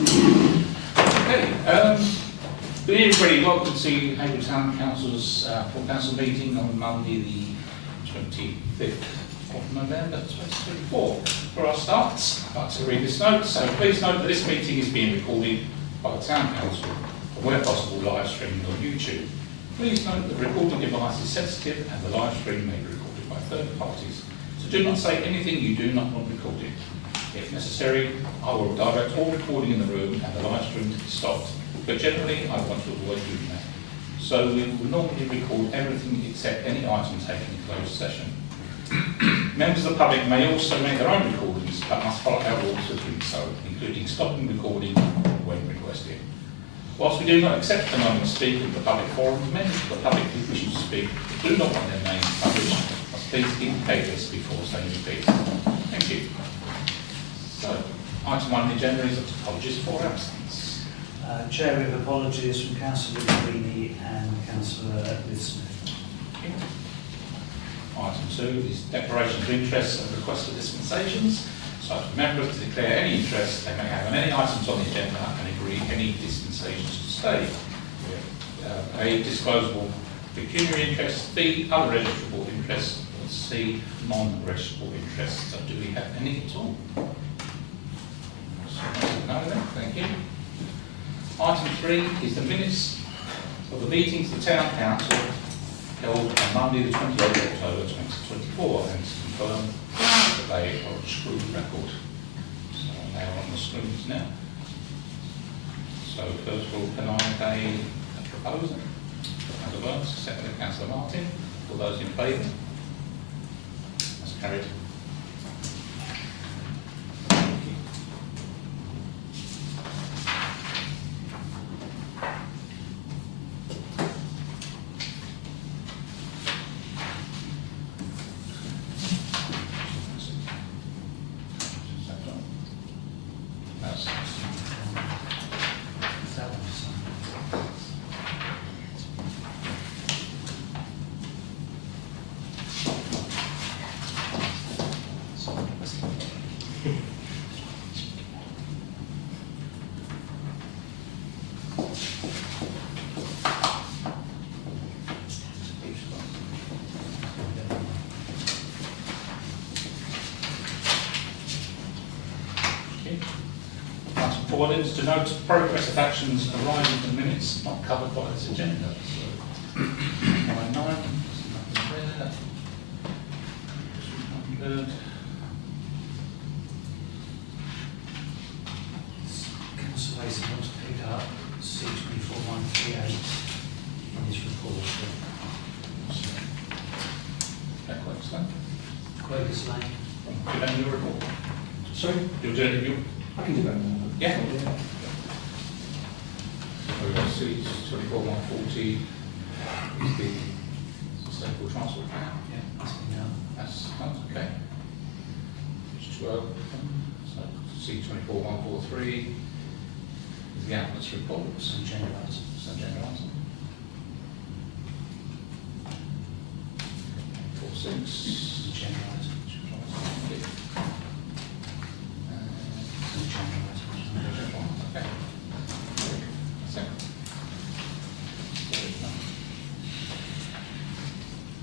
Okay, good evening everybody, welcome to Haverhill Town Council's full council meeting on Monday the 25th of November 2024. For our starts, I'd like to read this note. So please note that this meeting is being recorded by the Town Council and where possible live streamed on YouTube. Please note that the recording device is sensitive and the live stream may be recorded by third parties. So do not say anything you do not want recorded. If necessary, I will direct all recording in the room and the live stream to be stopped, but generally I want to avoid doing that. So we will normally record everything except any item taken in closed session. Members of the public may also make their own recordings, but must follow our rules for doing so, including stopping recording when requested. Whilst we do not accept anonymous speakers in the public forum, members of the public who wish to speak do not want their names published must please indicate this before saying your piece. Thank you. So, item 1 on the agenda is apologies for absence. Chair, we have apologies from Councillor Greeny and Councillor Smith. Okay. Item 2 is declaration of interest and request for dispensations. So, for members to declare any interest they may have on any items on the agenda and agree any dispensations to stay. A, disclosable pecuniary interest, B, other registrable interests, or C, non-registrable interests. So, do we have any at all? No, then, thank you. Item 3 is the minutes of the meetings of the Town Council held on Monday the 28th of October 2024 and to confirm that they are a true record. So they are on the screens now. So first of all, can I make a proposal? Councillor Burns, seconded Councillor Martin. All those in favour? That's carried. Is to note progress of actions arising from minutes not covered by this agenda. So, line 9, nothing there. Councillor Mason wants to pick up C24138 in his report. Quakers Lane. Quakers Lane. Do that in your report. Sorry? You'll do it in your... I can do that now. Yeah. So we've got C24140 is the sustainable transport plan. Yeah, that's been done. That's okay. It's 12. So C24143 is the applicant's report. Some generators. Some generators. 46. Some generators. Some generators. Okay.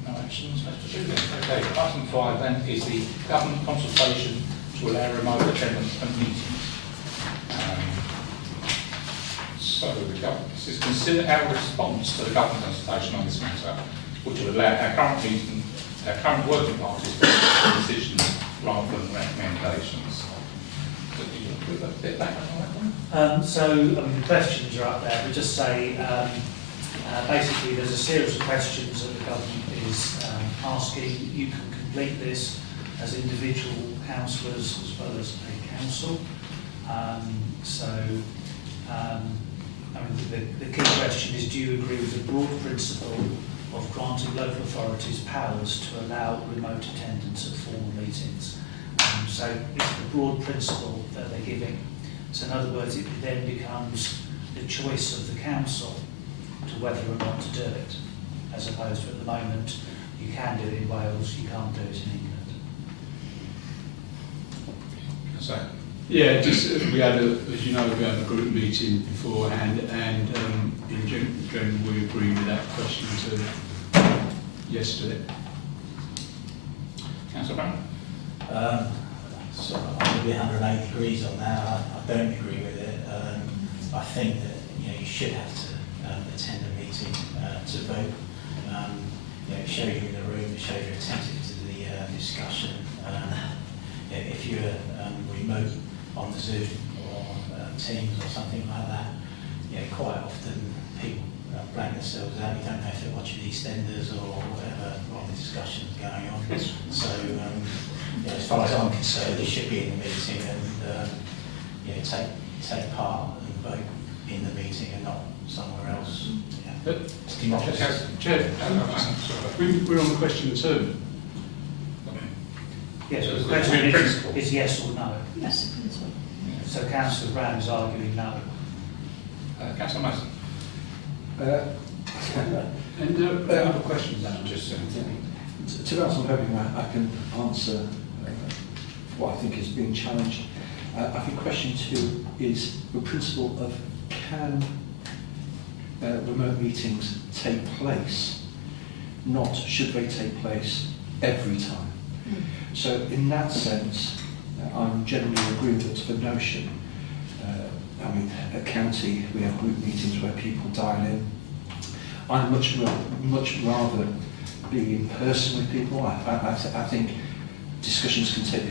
No actions left to do then. Okay, item 5 then is the government consultation to allow remote attendance at meetings. So the government, this is consider our response to the government consultation on this matter, which will allow our current working parties to make decisions rather than recommendations. So do you want to put a bit back on that one? So, I mean, the questions are up there, but just say, basically there's a series of questions that the government is asking. You can complete this as individual councillors as well as a council. I mean, the key question is, do you agree with the broad principle of granting local authorities powers to allow remote attendance at formal meetings? So it's the broad principle that they're giving. So in other words, it then becomes the choice of the council to whether or not to do it, as opposed to at the moment, you can do it in Wales, you can't do it in England. So, Yeah, just we had as you know, we had a group meeting beforehand, and in general we agree with that question too. Yesterday. Councillor Brown? So I'm going to be 180 degrees on that. I don't agree with it. I think that you should have to attend a meeting to vote. It shows you in the room, it shows you're attentive to the discussion. If you're remote on the Zoom or Teams or something like that, quite often people blank themselves out. You don't know if they're watching EastEnders or whatever while the discussion's going on. So, as far as I'm concerned, you should be in the meeting and take part and vote in the meeting and not somewhere else. It's democracy. Chair, we're on question 2. Yes, So the it's question in principle. is yes or no. Yes, in principle. So Councillor Brown is arguing no. Councillor Mason? And other questions? Just To be honest, I'm hoping I can answer what I think is being challenged. I think question 2 is the principle of can remote meetings take place, not should they take place every time. So in that sense, I'm generally agreeing with the notion. I mean, at county we have group meetings where people dial in. I'd much rather be in person with people. I think discussions can take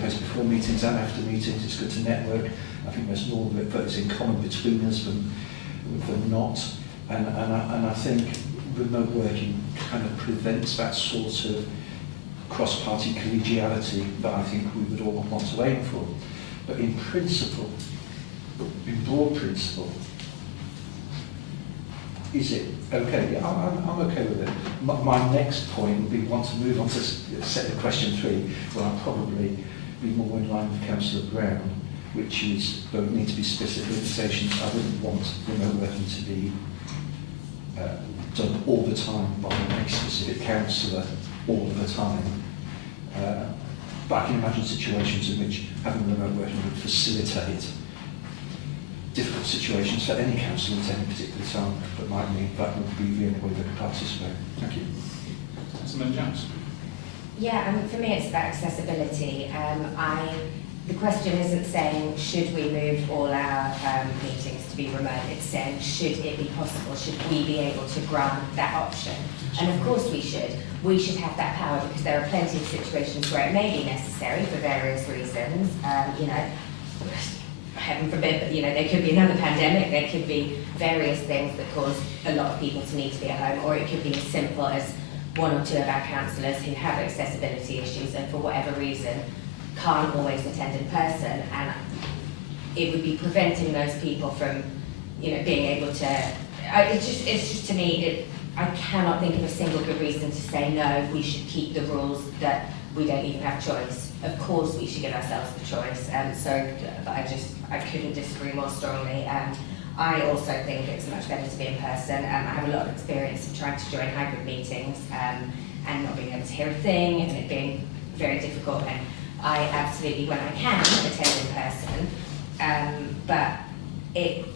place before meetings and after meetings. It's good to network. I think there's more that is in common between us than not. And I think remote working kind of prevents that sort of cross-party collegiality that I think we would all want to aim for. But in principle, in broad principle, is it okay? Yeah, I'm okay with it. My next point would be want to move on to set the question 3, where I'll probably be more in line with Councillor Brown, which is there would need to be specific limitations. I wouldn't want remote working to be done all the time by a specific councillor all of the time. But I can imagine situations in which having remote working would facilitate difficult situations for any council at any particular time, but might mean that would be the only way they could participate. Thank you. Councillor Jones? Yeah, I mean, for me it's about accessibility. The question isn't saying should we move all our meetings to be remote, it's saying should it be possible, should we be able to grant that option? And of course we should. We should have that power because there are plenty of situations where it may be necessary for various reasons. Heaven forbid, but there could be another pandemic, there could be various things that cause a lot of people to need to be at home, or it could be as simple as 1 or 2 of our councillors who have accessibility issues and for whatever reason can't always attend in person, and it would be preventing those people from, being able to. It's just to me, I cannot think of a single good reason to say no. We should keep the rules that we don't even have choice. Of course, we should give ourselves the choice. But I couldn't disagree more strongly. I also think it's much better to be in person. I have a lot of experience of trying to join hybrid meetings and not being able to hear a thing and it being very difficult. And I absolutely, when I can, attend in person. But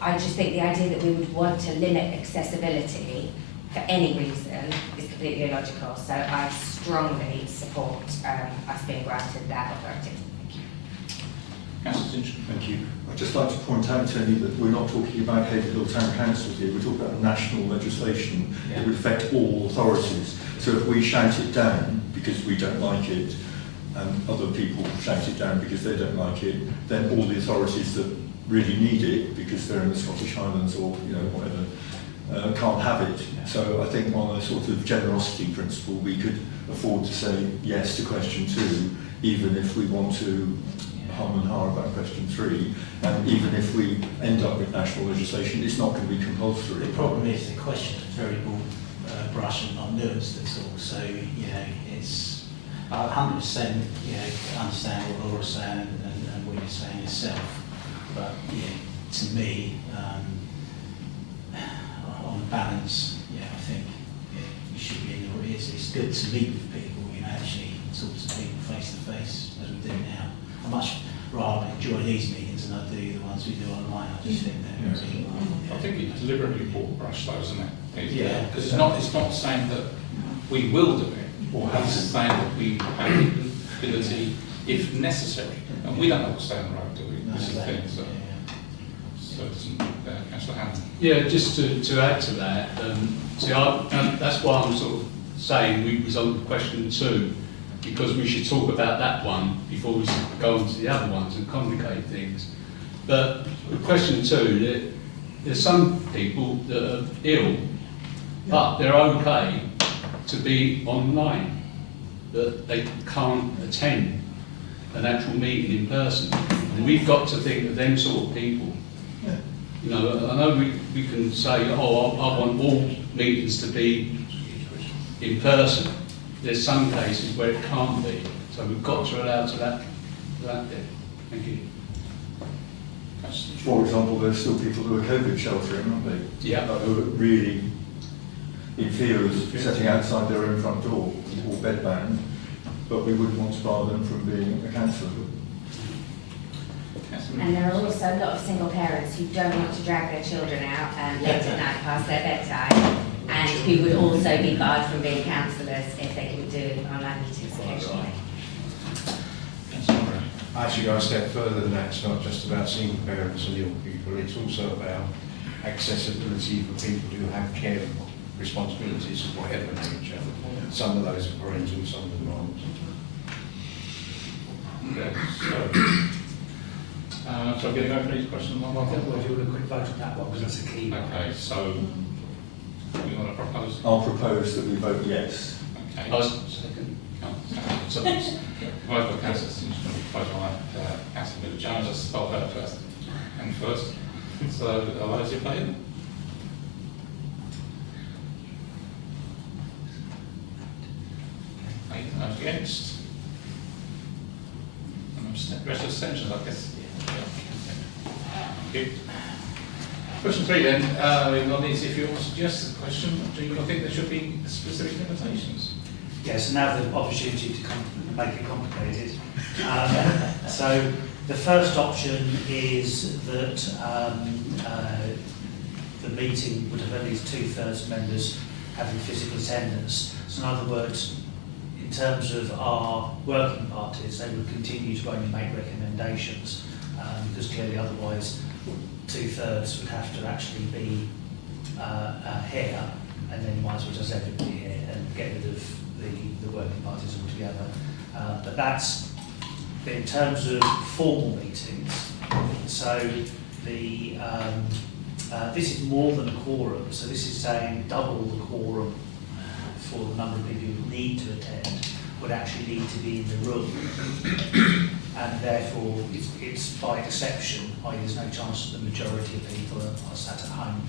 I just think the idea that we would want to limit accessibility for any reason is completely illogical. So I strongly support us being granted that authority. Thank you. Councillor Tinch? Thank you. I'd just like to point out, Tony, that we're not talking about Haverhill Town Council here, we're talking about national legislation that would affect all authorities. So if we shout it down because we don't like it, and other people shout it down because they don't like it, then all the authorities that really need it, because they're in the Scottish Highlands or whatever, can't have it. So I think on a sort of generosity principle, we could afford to say yes to question 2, even if we want to hum and har about question 3, and even if we end up with national legislation, it's not going to be compulsory. The problem is the question is very broad brush and not nuanced at all. So it's 100% understand what Laura's saying and what you're saying yourself. But to me, on balance, I think you should be in the. It's good to meet with people, actually talk to people face to face as we do now. I much rather these meetings than I do the ones we do online. I just think they're very... I think it's deliberately broad brush though, isn't it? Yeah. Because it's not saying that we will do it, or it's saying that we have the ability if necessary. And we don't know what's down the road, do we? No, This is the thing, so. yeah. So it doesn't, Councillor Hammond. Yeah, just to add to that, that's why I'm sort of saying we was on question 2, because we should talk about that one before we go on to the other ones and complicate things. But with question 2, there's some people that are ill, but they're okay to be online, that they can't attend an actual meeting in person. And we've got to think of them sort of people. You know, I know we can say, oh, I want all meetings to be in person. There's some cases where it can't be. So we've got to allow to that bit. Thank you. For example, there's still people who are COVID sheltering, aren't they? Yeah. Who are really in fear of setting outside their own front door or bedbound, but we wouldn't want to bar them from being a councillor. And there are also a lot of single parents who don't want to drag their children out late at night past their bedtime, and who would also be barred from being councillors if they could do online meetings occasionally. I actually go a step further than that. It's not just about single parents and ill people, it's also about accessibility for people who have care responsibilities of whatever nature. Some of those are parental, some of them aren't. Okay, so I'm going to go for these questions one by We'll one. do a quick vote on that one, because that's a key one. Okay, so you want to propose? I'll propose that we vote yes. Okay. Second. So, vote for Councillor Simpson, vote on Councillor Jones. Let's spell her first. And first. So, are those in favour? Those against? And rest abstentions, I guess. Thank you. Question 3 then, if you want to suggest a question, do you think there should be specific limitations? Yes, and now the opportunity to make it complicated. So the first option is that the meeting would have at least 2/3 members having physical attendance. So in other words, in terms of our working parties, they would continue to only make recommendations, because clearly otherwise 2/3 would have to actually be here, and then you might as well just everybody here and get rid of the working parties altogether. But that's in terms of formal meetings. So the this is more than a quorum, so this is saying double the quorum for the number of people who need to attend would actually need to be in the room, and therefore it's by exception, i.e. there's no chance that the majority of people are sat at home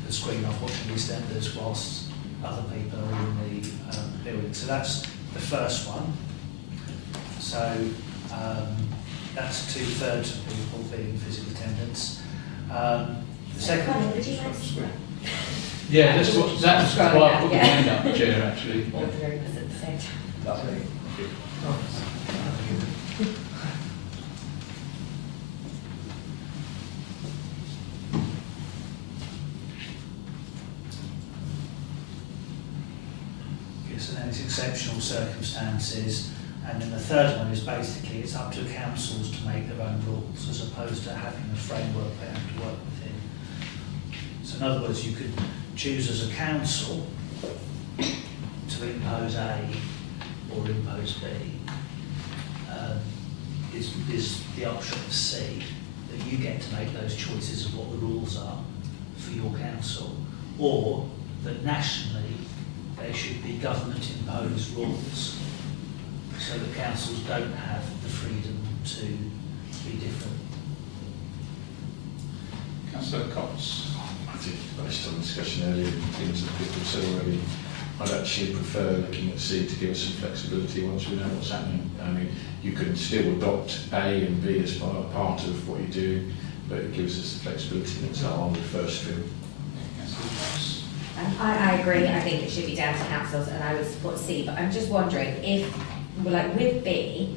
at the screen off watching EastEnders whilst other people are in the building. So that's the first one. So that's 2/3 of people being in physical attendance. The second. Colin, would you like to? Yeah, that's why I put my hand up, Chair, actually. Both of us at the same time. Lovely. Yes, and then it's exceptional circumstances. And then the third one is basically it's up to councils to make their own rules as opposed to having a framework they have to work within. So in other words, you could choose as a council to impose A or impose B. Is the option of C, that you get to make those choices of what the rules are for your council, or that nationally there should be government imposed rules so that councils don't have the freedom to be different. Councillor Cox. I think based on the discussion earlier, things that people have said already, I'd actually prefer looking at C to give us some flexibility once we know what's happening. I mean, you can still adopt A and B as part of what you do, but it gives us the flexibility, and that's how I would first feel. I agree. I think it should be down to councils, and I would support C. But I'm just wondering if, like with B,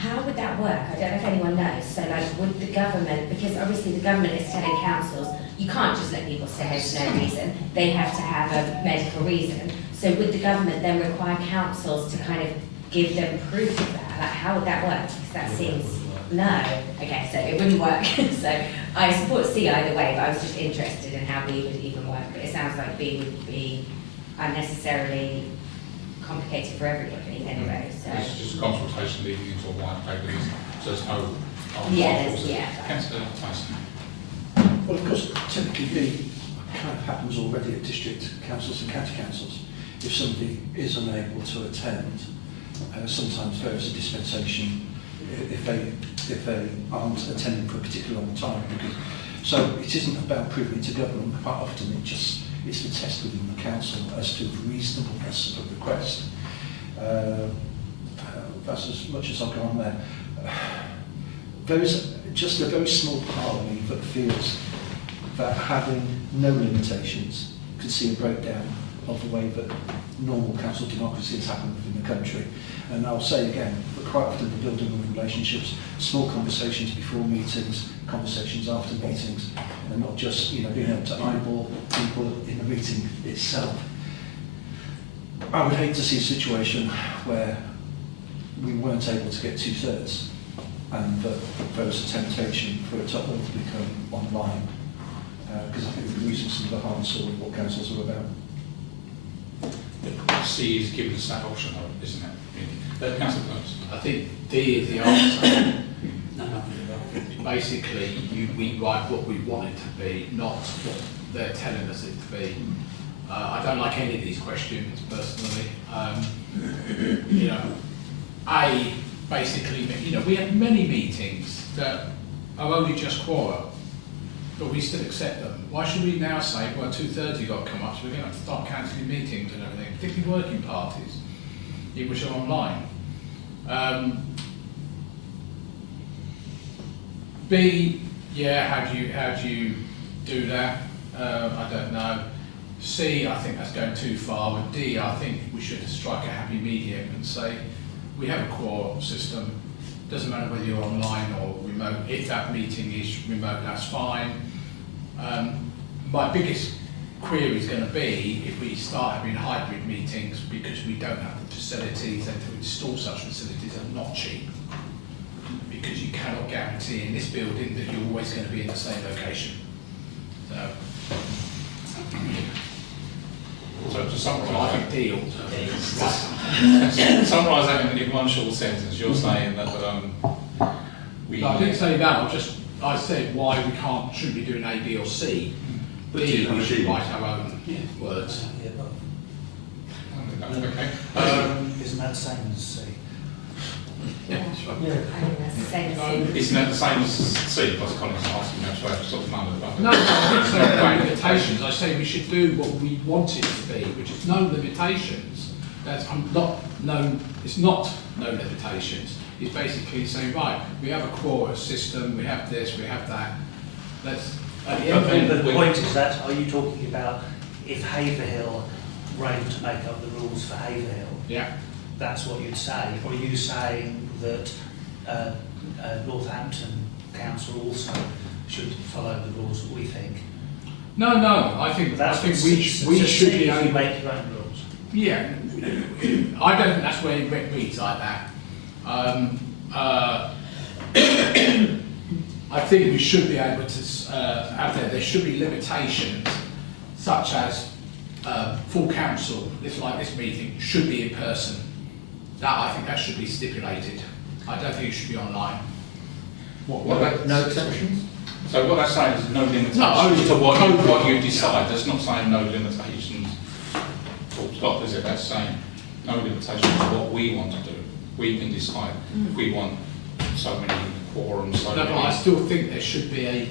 How would that work? I don't know if anyone knows. So like, would the government, because obviously the government is telling councils, you can't just let people stay home for no reason. They have to have a medical reason. So would the government then require councils to kind of give them proof of that? Like, how would that work? Because that seems, no. Okay, so it wouldn't work. So I support C either way, but I was just interested in how B would even work. But it sounds like B would be unnecessarily complicated for everybody anyway. So It's just a consultation leading into a white paper, so there's no... yeah. Councillor Tyson. Well, of course, typically B kind of happens already at district councils and county councils. If somebody is unable to attend, sometimes there is a dispensation if they aren't attending for a particular long time. So it isn't about proving it to government. Quite often it's the test within the council as to the reasonableness of a request. That's as much as I'll go on there. There is just a very small part of me that feels that having no limitations could see a breakdown of the way that normal council democracy has happened within the country. And I'll say again, that quite often the building of relationships, small conversations before meetings, conversations after meetings, and not just being able to eyeball people in the meeting itself. I would hate to see a situation where we weren't able to get 2/3 and that there was a temptation for it to all become online, because I think we're losing some of the heart and soul of what councils are about. C is giving us that option, isn't it? Councillor Close. I think D is the answer. Basically, we write what we want it to be, not what they're telling us it to be. I don't like any of these questions personally. A, basically, we have many meetings that are only just quorum, but we still accept them. Why should we now say, well, 2/3 got to come up, so we're going to have to start cancelling meetings and everything, particularly working parties, which are online. B, yeah, how do you do that? I don't know. C, I think that's going too far. With D, I think we should strike a happy medium and say we have a quorum system. Doesn't matter whether you're online or remote. If that meeting is remote, that's fine. My biggest query is going to be if we start having hybrid meetings because we don't have the facilities, and to install such facilities are not cheap, because you cannot guarantee in this building that you're always going to be in the same location. So to summarise, I think deal. Summarise that in one short sentence. You're saying that we. No, I didn't say that. I said why we shouldn't be doing A, B, or C. B, we should write our own words. Okay. Isn't that the same as C? Yeah, I think that's the same as C. Isn't that the same as C? Because Colin's asking me to sort of number about it. No, I didn't say about limitations. I say we should do what we want it to be, which is no limitations. It's not no limitations. It's basically saying, right, we have a quota system, we have this, we have that. But the point is that, are you talking about if Haverhill were able to make up the rules for Haverhill? Yeah. That's what you'd say. Or are you saying that Northampton Council also should follow the rules that we think? No, I think we should be able to make your own rules. Yeah, I don't think that's where it reads like that. I think we should be able to have there should be limitations, such as full council, like this meeting, should be in person. I think that should be stipulated. I don't think it should be online. No exceptions? So what they're saying is no limitations to what you decide. That's not saying no limitations full stop, is it? That's saying no limitations to what we want to do. We can decide if we want so many quorums, so No, many... but I still think there should be a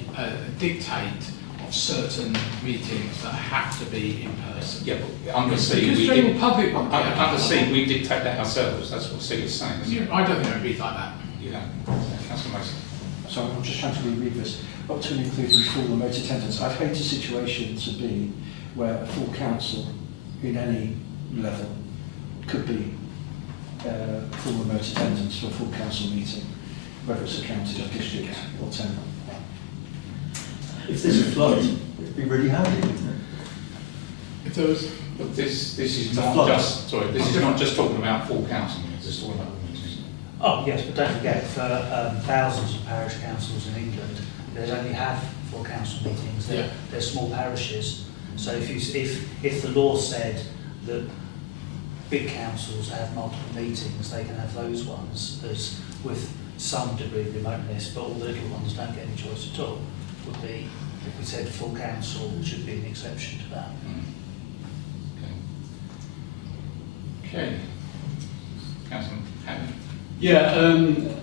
dictate of certain meetings that have to be in person. Yeah, but under C, Because general public under C, we dictate that ourselves. That's what C is saying, isn't it? I don't think it would be like that. Yeah. Councillor Mason. So I'm just trying to reread this. Up to and including full remote attendance. I'd hate a situation to be where a full council in any level could be full remote attendance for a full council meeting, whether it's a county, district or town. If there's a flood, it'd be really handy, wouldn't it? If there was, But this is The not flood. just, sorry, this is not just talking about full council meetings, it's talking about all meetings. Oh, yes, but don't forget, for thousands of parish councils in England, they only have full council meetings. They're small parishes. So if the law said that big councils have multiple meetings, they can have those ones as with some degree of remoteness, but all the little ones don't get any choice at all. Would be, if we said full council, should be an exception to that. Okay. Councillor Hammond. Yeah,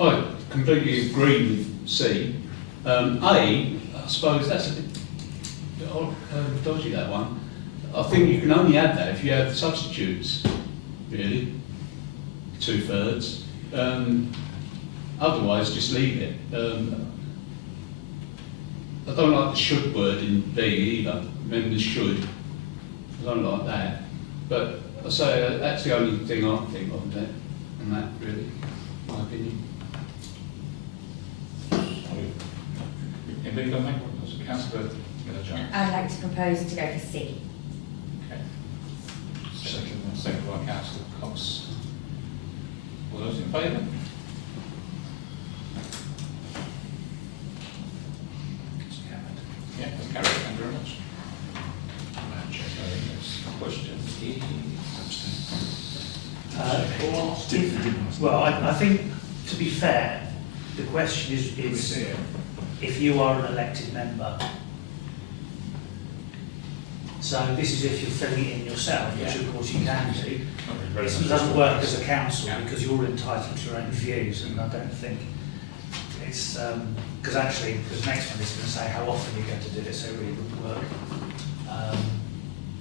I completely agree with C. I suppose that's a bit dodgy, that one. I think you can only add that if you have substitutes, really, 2/3. Otherwise, just leave it. I don't like the should word in B either. Members should. I don't like that. But I say that's the only thing I think of that, and that really, my opinion. Anybody got to make one? Councillor Jones. I'd like to propose to go for C. Okay. Second by Councillor Cox. All those in favour? Yeah, that's carried. Thank you very much. Question is... Well, I think, to be fair, the question is if you are an elected member. So this is if you're filling it in yourself, which of course you can do. It doesn't work as a council because you're entitled to your own views, and I don't think it's because actually the next one is going to say how often you're going to do it, so it really wouldn't work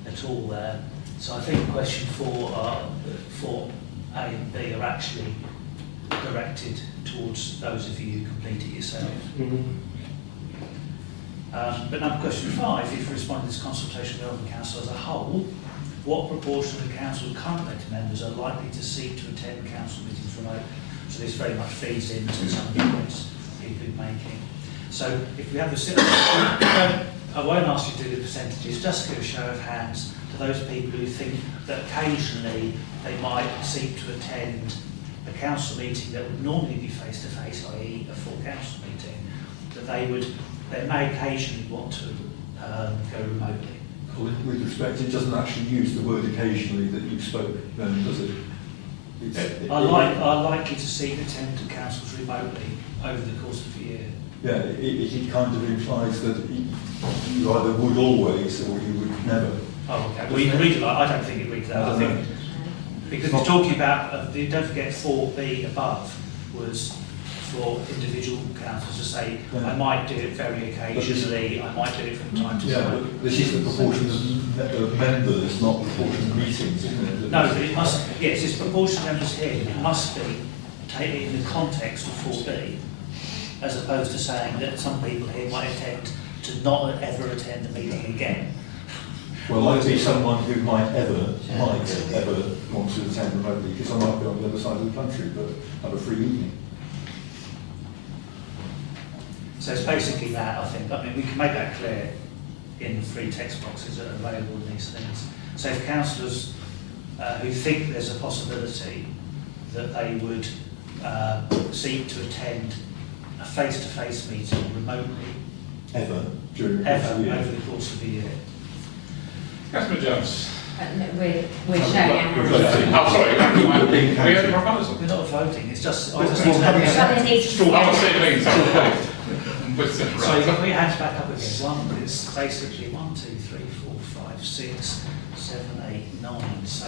at all there. So I think question 4 A and B are actually directed towards those of you who complete it yourself. But now question 5, if you respond to this consultation with the council as a whole, what proportion of the council current elected members are likely to seek to attend council meetings remote? So this very much feeds into some of the points people are making. So if we have I won't ask you to do the percentages, just give a show of hands to those people who think that occasionally they might seek to attend a council meeting that would normally be face-to-face, i.e. a full council meeting, that they may occasionally want to go remotely. With respect, it doesn't actually use the word occasionally that you spoke then, does it? Are likely to seek to attend councils remotely over the course of a year. Yeah, it kind of implies that you either would always or you would never. Oh, okay. Well, you can read it like, I don't think it reads that. I think because it's talking about, don't forget 4B above was for individual councils to say, I might do it very occasionally, I might do it from time to time. But this is the proportion of members, not the proportion of meetings, isn't it? No, but it must, yes, it's proportion of members here, it must be taken in the context of 4B, as opposed to saying that some people here might intend to not ever attend a meeting again. Well, I'd be someone who might ever want to attend remotely, because I might be on the other side of the country, but have a free evening. So it's basically that, I think. I mean, we can make that clear in the free text boxes that are available in these things. So if councillors who think there's a possibility that they would seek to attend a face-to-face meeting remotely Ever during the course of the year. over the course of the year. Councillor Jones. No, we're showing our hands. Oh, sorry, we had a proposal. We're not voting, it's just... Well, need to having know- a- But they need to Straw, I was see saying, So you can put your hands back up again. One is basically 1, 2, 3, 4, 5, 6, 7, 8, 9. So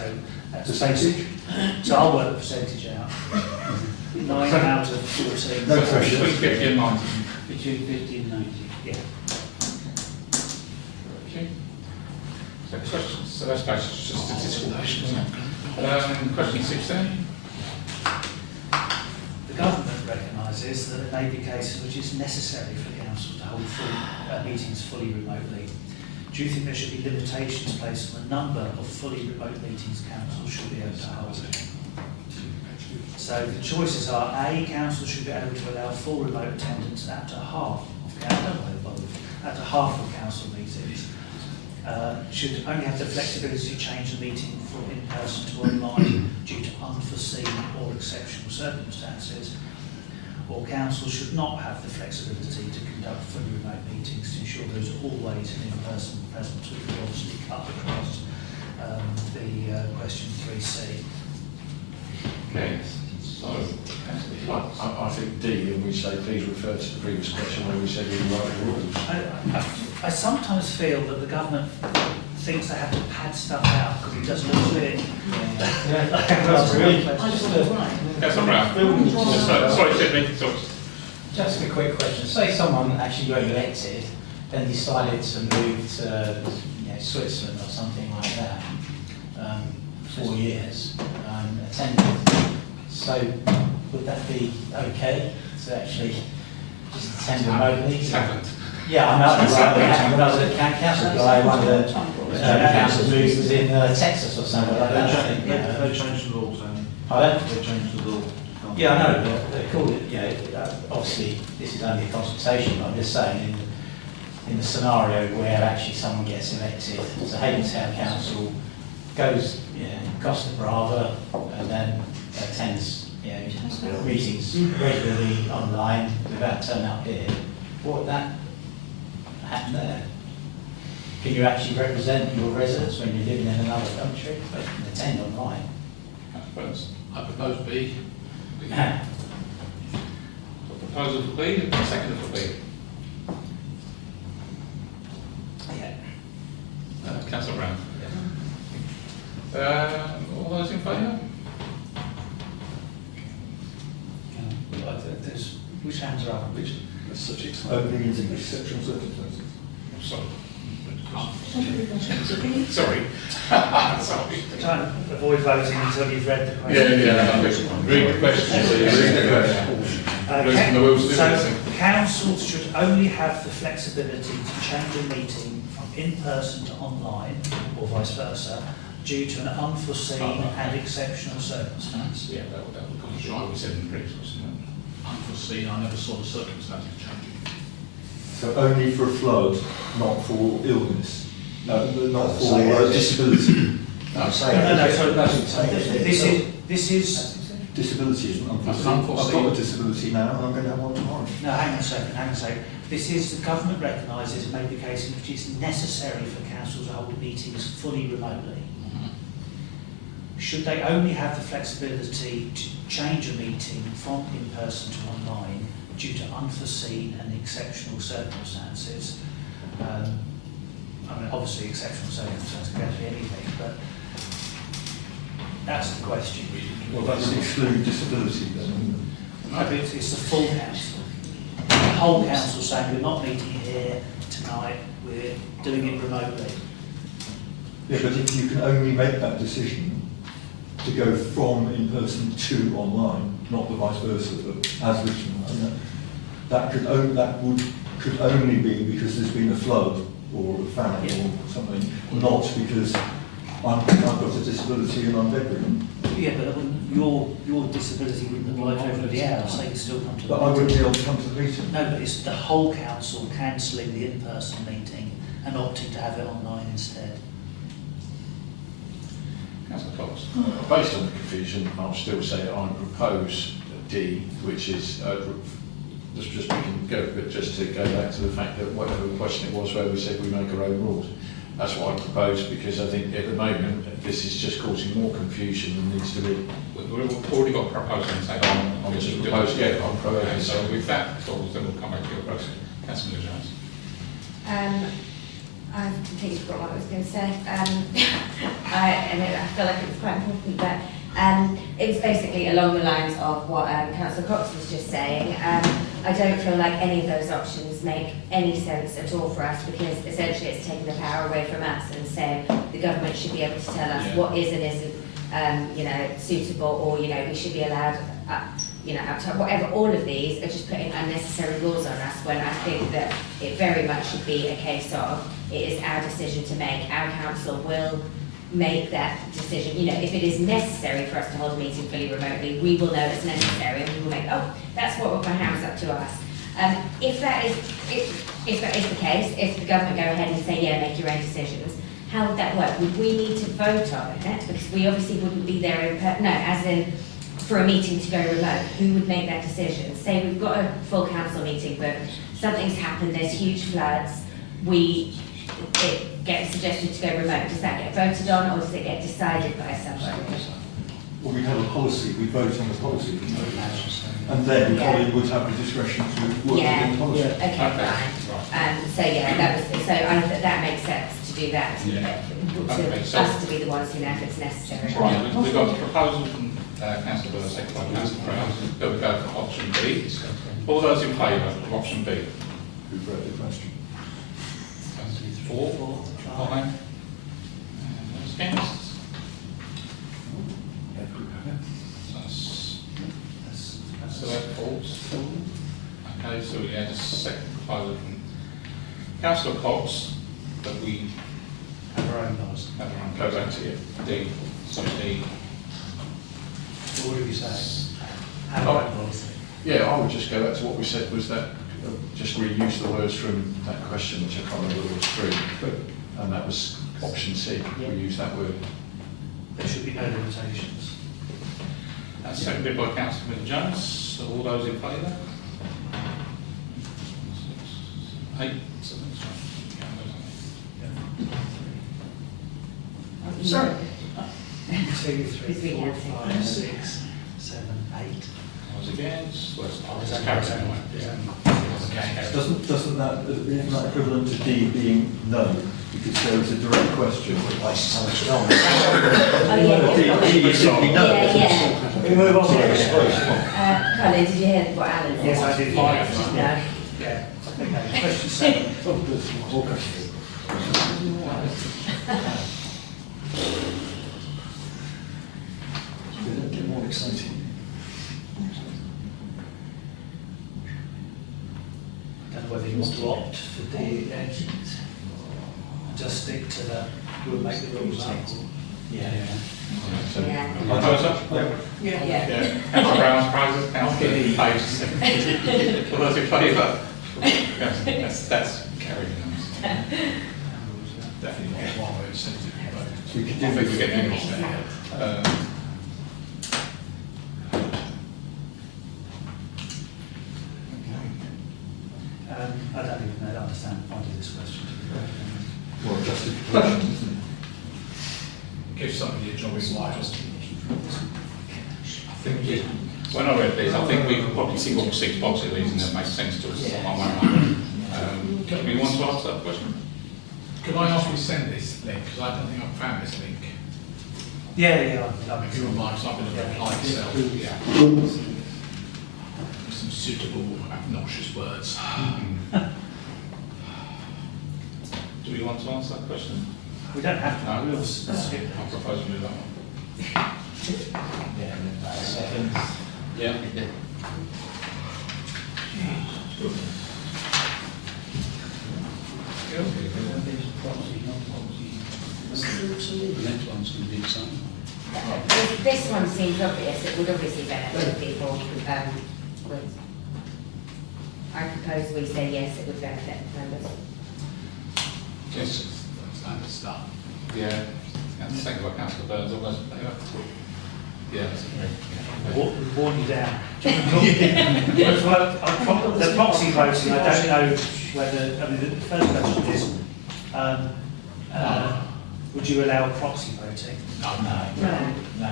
that's Percentage? So I'll work the percentage out. 9 out of 14. No pressure. Between 50 and 90. Between 50 and 90. Yeah. Okay. So questions, so that's basically just statistical questions. Question 16. The government recognises that there may be cases which it's necessary for the council to hold full meetings fully remotely. Do you think there should be limitations placed on the number of fully remote meetings council should be able to hold? So the choices are A, council should be able to allow full remote attendance at half of council meetings. Should only have the flexibility to change the meeting from in-person to online due to unforeseen or exceptional circumstances. Or council should not have the flexibility to conduct fully remote meetings to ensure there is always an in-person presence, which will obviously cut across the question 3C. Okay, so, I think D, and we say please refer to the previous question where we said we write the rules. I sometimes feel that the government thinks they have to pad stuff out because it doesn't look fit. sorry, Sidney, sorry. Just a quick question. Say someone actually got elected, then decided to move to Switzerland or something like that, 4 years, attended. So would that be okay to actually just attend remotely? Yeah, I know. When I was at council, one of the council moves was in Texas or somewhere like that. They changed the laws, Pardon? They changed the law. Yeah, I know, but they called it, obviously this is only a consultation, but I'm just saying in the scenario where actually someone gets elected, so Haverhill Town Council goes, Costa Brava, and then attends, meetings regularly online without turning up here. What would that happen there? Can you actually represent your residents when you're living in another country? But you can attend online. I propose B. Proposal for B, and second for B. Councillor Brown. All those in favour? Which hands are up? Which? Only in exceptional circumstances. Sorry. Sorry. Sorry. Try and avoid voting until you've read the question. Read the question. So councils should only have the flexibility to change a meeting from in-person to online, or vice versa, due to an unforeseen and exceptional circumstance. Yeah, that would come to what we said in the previous question. Unforeseen, I never saw the circumstances changing. So only for a flood, not for illness, not for disability. No, sorry. This is. Disability isn't unforeseen. I've got a disability now and I'm going to have one tomorrow. No, hang on a second. This is, the government recognises it may be a case in which it's necessary for councils to hold meetings fully remotely. Should they only have the flexibility to change a meeting from in-person to online due to unforeseen and exceptional circumstances? Obviously exceptional circumstances can be anything, but that's the question. Well, that's exclude disability then. No, but it's the full council. The whole council saying we're not meeting here tonight, we're doing it remotely. Yeah, but if you can only make that decision to go from in-person to online, not the vice versa, but as written, that could only be because there's been a flood or a famine or something, not because I've got a disability and I'm bedridden. Yeah, but your disability wouldn't apply to everybody else. They can still come to the But I wouldn't be able to come to the meeting. No, but it's the whole council cancelling the in-person meeting and opting to have it online instead. Councillor Cox. Based on the confusion, I'll still say I propose D, which is just to go back to the fact that whatever question it was where we said we make our own rules. That's what I propose, because I think at the moment this is just causing more confusion than needs to be. We've already got a proposal and say on Just propose, I'm proposing. So with that clause, then we'll come back to your question. Councillor Jones. I completely forgot what I was going to say. I feel like it was quite important, but it was basically along the lines of what Councillor Cox was just saying. I don't feel like any of those options make any sense at all for us, because essentially it's taking the power away from us and saying the government should be able to tell us what is and isn't suitable, or we should be allowed up to whatever. All of these are just putting unnecessary rules on us, when I think that it very much should be a case of it is our decision to make. Our council will make that decision. You know, if it is necessary for us to hold a meeting fully remotely, we will know it's necessary and we will make, oh, that's what perhaps up to us. If that is the case, if the government go ahead and say, yeah, make your own decisions, how would that work? Would we need to vote on it? Because we obviously wouldn't be there as in for a meeting to go remote. Who would make that decision? Say we've got a full council meeting, but something's happened, there's huge floods, it gets suggested to go remote. Does that get voted on, or does it get decided by someone? Well, we have a policy, we vote on the policy, and then Yeah. Colin would have the discretion to work within the policy. Okay, fine. So yeah, that makes sense to do that. Yeah. To Okay, so- us to be the ones who know if it's necessary. Right, we've got a proposal from Councillor Burr, second by Councillor Brown, that we go for option B. All those in favour of option B? Who've read the question? 4, 5, and those against? So that falls. Okay, so we had a second proposal from Councillor Cox that we Have our own laws. have around Go back to you. D. So D. What do you say? Have our own laws. Yeah, I would just go back to what we said, was that, just reuse the words from that question, which I can't remember whether it was through, and that was option C, we use that word. There should be no limitations. That's seconded by Councillor Jones. So all those in favour? 8. So that's right. Sorry. 2, 3, Because we 4, have 5, 6, 7, 8. Those against? Well, it's Is that carried carried? anyway. Yeah. Doesn't that, isn't that equivalent to D being no? Because there is a direct question. Oh yeah, D is simply no. yeah. We move on to the next Colin, did you hear what Alan said? Yes, I did. No. Yeah. Okay. Question 7. Get more exciting. I don't know whether you want to opt for D and just stick to the, we'll make the rules up. Yeah. So, Yeah. Yeah. Yeah. Councillor Brown's prizes, Councillor Page seconded. All those in favour? Yes, that's carried. Definitely not one where it says it can vote. So we could I think do we get English there. I don't even understand the point of this question. well, justification, isn't it? Give somebody a job in life. I think when I read these, I think we could probably tick all 6 boxes of these and it makes sense to us on one way or another. Do you want to ask that question? Could I ask you to send this link, because I don't think I've found this link. Yeah. If you wouldn't mind, so I'm going to reply myself. Yeah. Some suitable, obnoxious words. Do we want to answer that question? We don't have to. No, We'll I skip that. propose we move that one. Second. Yeah. This one seems obvious. It would obviously benefit people with. I propose we say yes, it would benefit members. Yes. Standard stuff. Yeah. And second by Councillor Burns, all those in favour? Yeah. Worn you down. The proxy voting, I don't know whether, I mean, the first question is, would you allow proxy voting? No. No.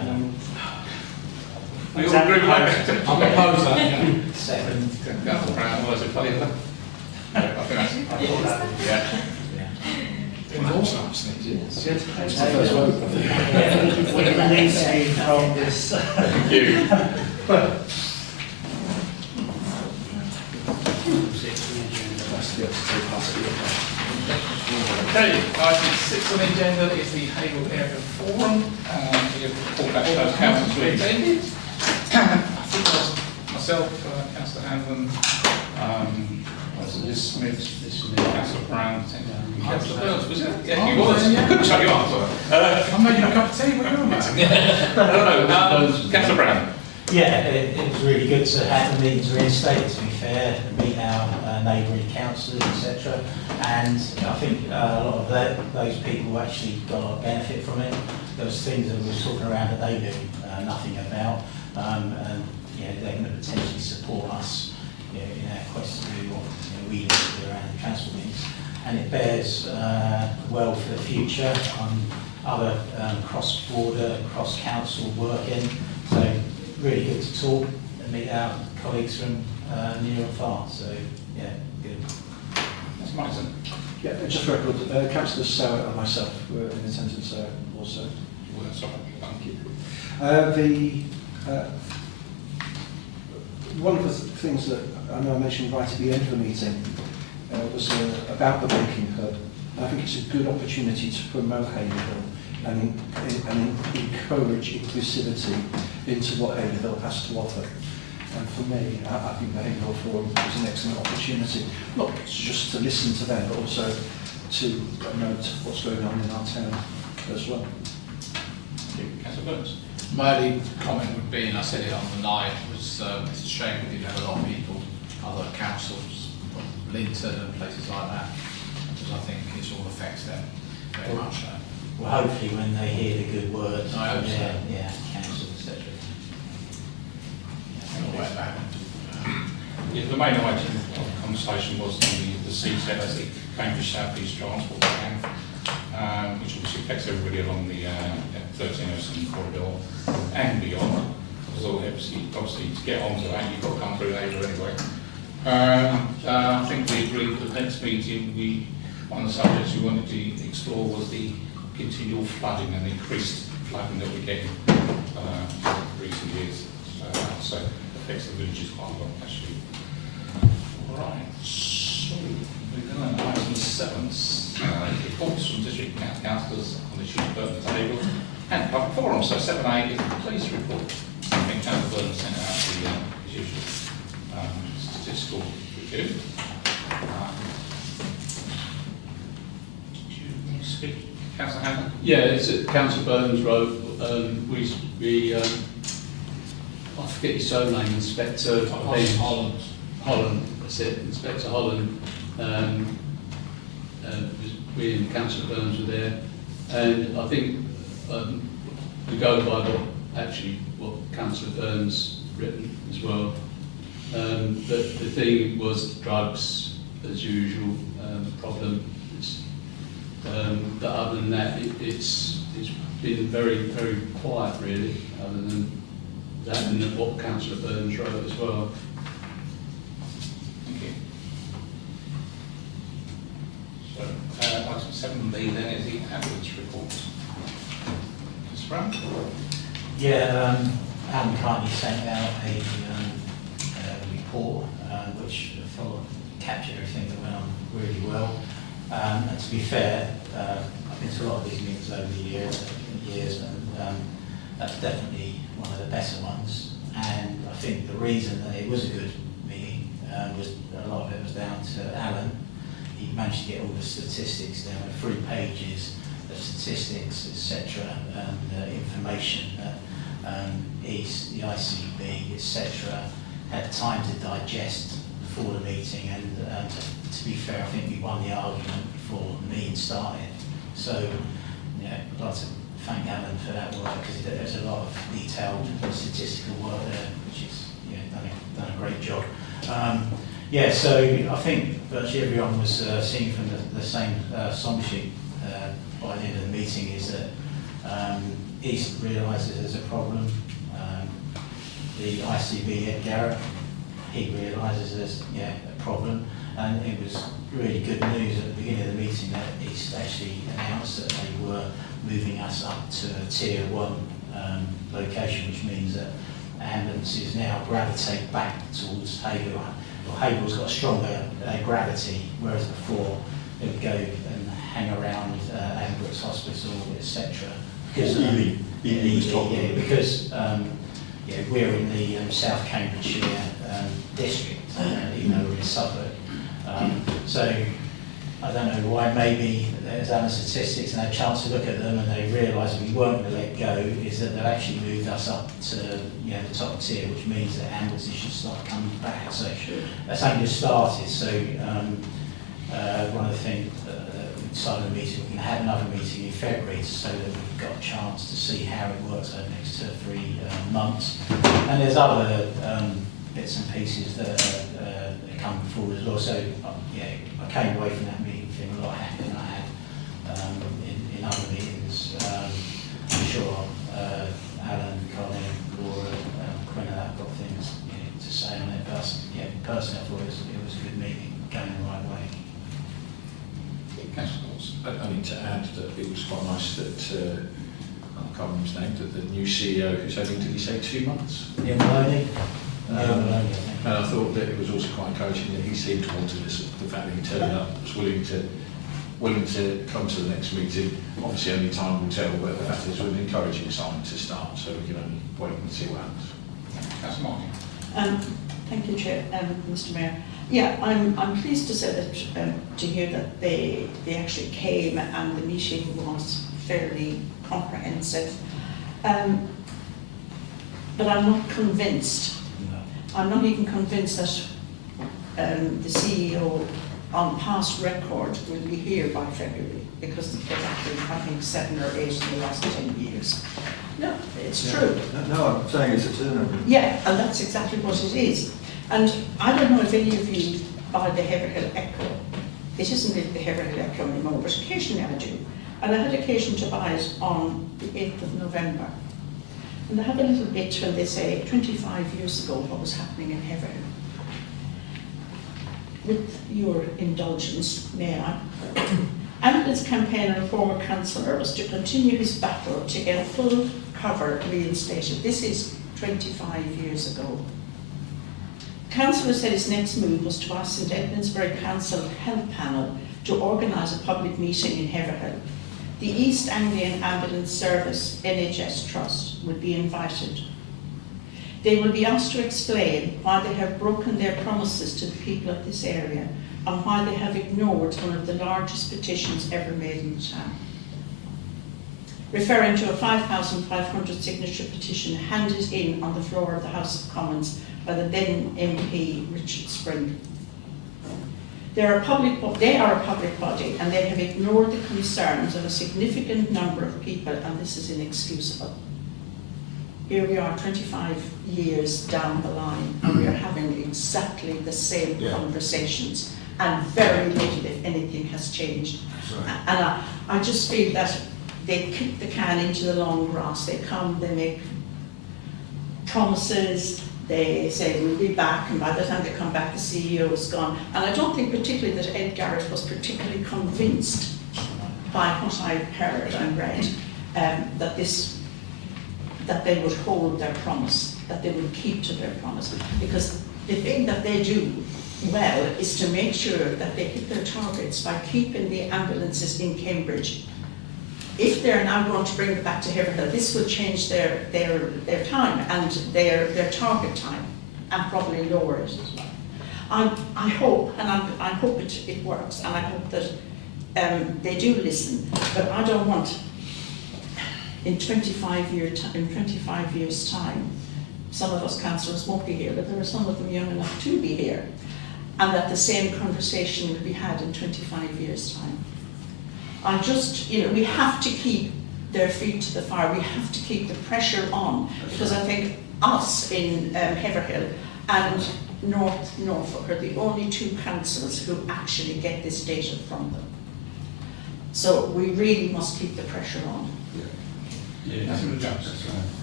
We all agree with that? I'm opposed that, yeah. Second. Councillor Brown, all those in favour? Yeah, I think that's, I thought that would be. yeah. Good. It We release you from this. Thank you. Okay, item 6 on the agenda is the Haverhill Area Forum. We have report back to those councillors who attended. I think it was myself, Councillor Hanlon, Liz Smith, This is Councillor Brown, Councillor Burns, was it? Yeah, I he was, was. yeah. Couldn't shut you off. I'm making a cup of tea, what are you on about? No, Councillor Brown. Yeah, it was really good to have the meetings reinstated, to be fair, meet our neighbouring councillors, etc. And I think a lot of those people actually got a lot of benefit from it. There was things that we were talking around that they knew nothing about, and they're going to potentially support us in our quest to do what we need to do around the transport meetings. And it bears well for the future on other cross-border, cross-council working. So really good to talk and meet our colleagues from near and far. So yeah, good. That's amazing. Yeah, just for record, Councillor Sarah and myself were in attendance also. Well, sorry, thank you. One of the things that I know I mentioned right at the end of the meeting was about the banking hub. And I think it's a good opportunity to promote Haverhill and encourage inclusivity into what Haverhill has to offer. And for me, I think the Haverhill Forum is an excellent opportunity, not just to listen to them, but also to promote what's going on in our town as well. Councillor Burns. My only comment would be, and I said it on the night, was it's a shame we didn't have a lot of people, other councils, Linton and places like that, because I think it all affects them very much. Well, hopefully when they hear the good words I hope from so. their council, etc. I'm not aware of that. Yeah, the main item of conversation was the CSET as it came to South East Transport Plan, which obviously affects everybody along the 1307 corridor and beyond. Because obviously to get onto that, you've got to come through Haverhill anyway. I think we agreed at the next meeting, one of the subjects we wanted to explore was the continual flooding and increased flooding that we're getting in recent years. So affects the villages quite a lot, actually. All right, so moving on, item 7, reports from district councillors on issues put on the table and public forum. So 7A is the police report. I think Councillor Burton sent out the usual statistical review. Do you want to speak, Councillor Hammond? Yeah, it's at Councillor Burns Road. I forget his surname, Inspector Holland, that's it, Inspector Holland. We and Councillor Burns were there, and I think we go by what Councillor Burns written as well. But the thing was drugs, as usual, problem. But other than that, it's been very, very quiet really, other than that and what Councillor Burns wrote as well. Thank you. So, item 7B then is the ambulance report. Mr. Brown? Yeah, Alan kindly sent out a report which I thought captured everything that went on really well. And to be fair, I've been to a lot of these meetings over the years, and that's definitely one of the better ones. And I think the reason that it was a good meeting was a lot of it was down to Alan. He managed to get all the statistics down, 3 pages of statistics, etc., and information that the ICB, etc., had time to digest before the meeting. And to be fair, I think we won the argument before the meeting started. So, I'd like to thank Alan for that work, because there's a lot of detailed statistical work there, which is done a great job. So I think virtually everyone was singing from the same song sheet by the end of the meeting, is that East realises there's a problem. The ICB at Garrett, he realises there's a problem, and it was really good news at the beginning of the meeting that East actually announced that they were moving us up to a tier 1 location, which means that ambulances now gravitate back towards Haverhill. Well, Haverhill's got a stronger gravity, whereas before it would go and hang around Ambulance Hospital, etc. Because we're in the South Cambridgeshire district, even though we're in Suffolk. So I don't know why maybe there's done statistics and had a chance to look at them and they realised we weren't going to let go, is that they've actually moved us up to the top tier, which means that ambulances should start coming back. So that's only just started. So one of the things we decided a meeting, we can have another meeting in February so that we've got a chance to see how it works over the next 2 or 3 months. And there's other bits and pieces that are coming forward as well. So I came away from that meeting feeling a lot happier than I had in other meetings. I'm sure Alan, Colin, Laura, Quinn have got things to say on it, but personally I thought it was a good meeting, going the right way. I need to add that it was quite nice that, I can't remember his name, that the new CEO, who's only, did he say 2 months? Neil Maloney? And I thought that it was also quite encouraging that he seemed to want to listen, the fact that he turned up, was willing to come to the next meeting. Obviously only time will tell, but the fact is it was an encouraging sign to start, so we can only wait and see what happens. That's Martin. Thank you, Chair, Mr. Mayor. Yeah, I'm pleased to say that to hear that they actually came and the meeting was fairly comprehensive. But I'm not convinced. I'm not even convinced that the CEO on past record will be here by February, because they've actually, I think, 7 or 8 in the last 10 years. No, it's true. No, I'm saying it's a turnover. Yeah, and that's exactly what it is. And I don't know if any of you buy the Haverhill Echo. It isn't the Haverhill Echo anymore, but occasionally I do. And I had occasion to buy it on the 8th of November. And they have a little bit when they say 25 years ago what was happening in Haverhill. With your indulgence, may I? Ambulance campaigner and former councillor was to continue his battle to get a full cover reinstated. This is 25 years ago. The councillor said his next move was to ask St Edmundsbury Council Health Panel to organise a public meeting in Haverhill. The East Anglian Ambulance Service NHS Trust would be invited. They will be asked to explain why they have broken their promises to the people of this area and why they have ignored one of the largest petitions ever made in the town. Referring to a 5,500 signature petition handed in on the floor of the House of Commons by the then MP Richard Spring. They are a public body and they have ignored the concerns of a significant number of people, and this is inexcusable. Here we are 25 years down the line and we are having exactly the same conversations, and very little, if anything, has changed. And I just feel that they kick the can into the long grass. They come, they make promises, they say we'll be back, and by the time they come back the CEO is gone. And I don't think particularly that Ed Garrett was particularly convinced by what I heard and read that they would hold their promise, that they would keep to their promise. Because the thing that they do well is to make sure that they hit their targets by keeping the ambulances in Cambridge. If they're now going to bring them back to Haverhill, this will change their time and their target time, and probably lower it as well. I hope, and I hope it works, and I hope that they do listen, but I don't want in 25 years' time, some of us councillors won't be here, but there are some of them young enough to be here, and that the same conversation will be had in 25 years' time. I just, we have to keep their feet to the fire. We have to keep the pressure on, because I think us in Haverhill and North Norfolk are the only 2 councils who actually get this data from them. So we really must keep the pressure on.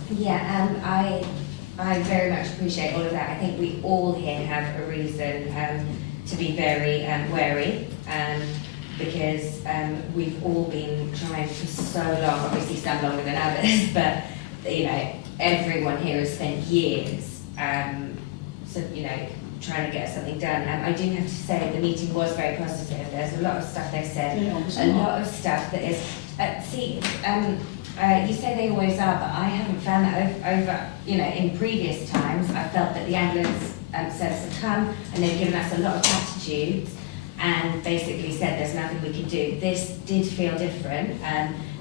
Yeah, I very much appreciate all of that. I think we all here have a reason to be very wary. Because we've all been trying for so long, obviously some longer than others, but everyone here has spent years trying to get something done. I do have to say the meeting was very positive. There's a lot of stuff they said, a lot of stuff that is, you say they always are, but I haven't found that over in previous times. I felt that the ambulance service had come and they've given us a lot of platitudes, and basically said there's nothing we can do. This did feel different.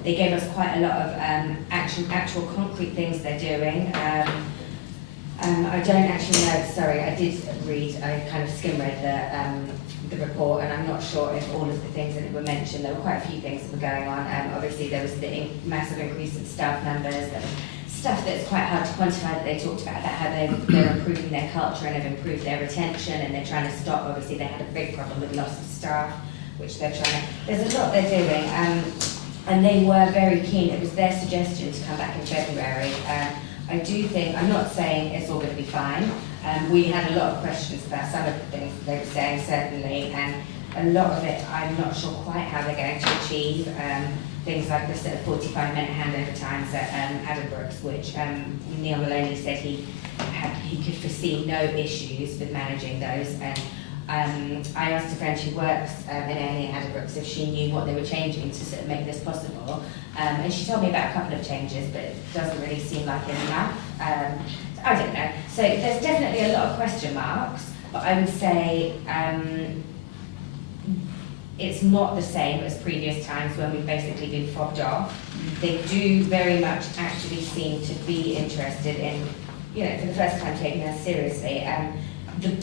They gave us quite a lot of actual concrete things they're doing. I don't actually know, sorry, I did read, I kind of skim-read the report, and I'm not sure if all of the things that were mentioned. There were quite a few things that were going on. Obviously there was the massive increase in staff numbers, there was stuff that's quite hard to quantify that they talked about how they're improving their culture and have improved their retention, and they're trying to stop, obviously they had a big problem with loss of staff, which they're trying to, there's a lot they're doing, and they were very keen. It was their suggestion to come back in February. I do think, I'm not saying it's all going to be fine. We had a lot of questions about some of the things that they were saying, certainly, and a lot of it I'm not sure quite how they're going to achieve. Things like the sort of 45-minute handover times at Addenbrooke's, which Neil Maloney said he could foresee no issues with managing those. And I asked a friend who works in A&E at Addenbrooke's if she knew what they were changing to sort of make this possible. And she told me about a couple of changes, but it doesn't really seem like enough. I don't know. So there's definitely a lot of question marks, but I would say it's not the same as previous times when we've basically been fobbed off. They do very much actually seem to be interested in, you know, for the first time taking us seriously.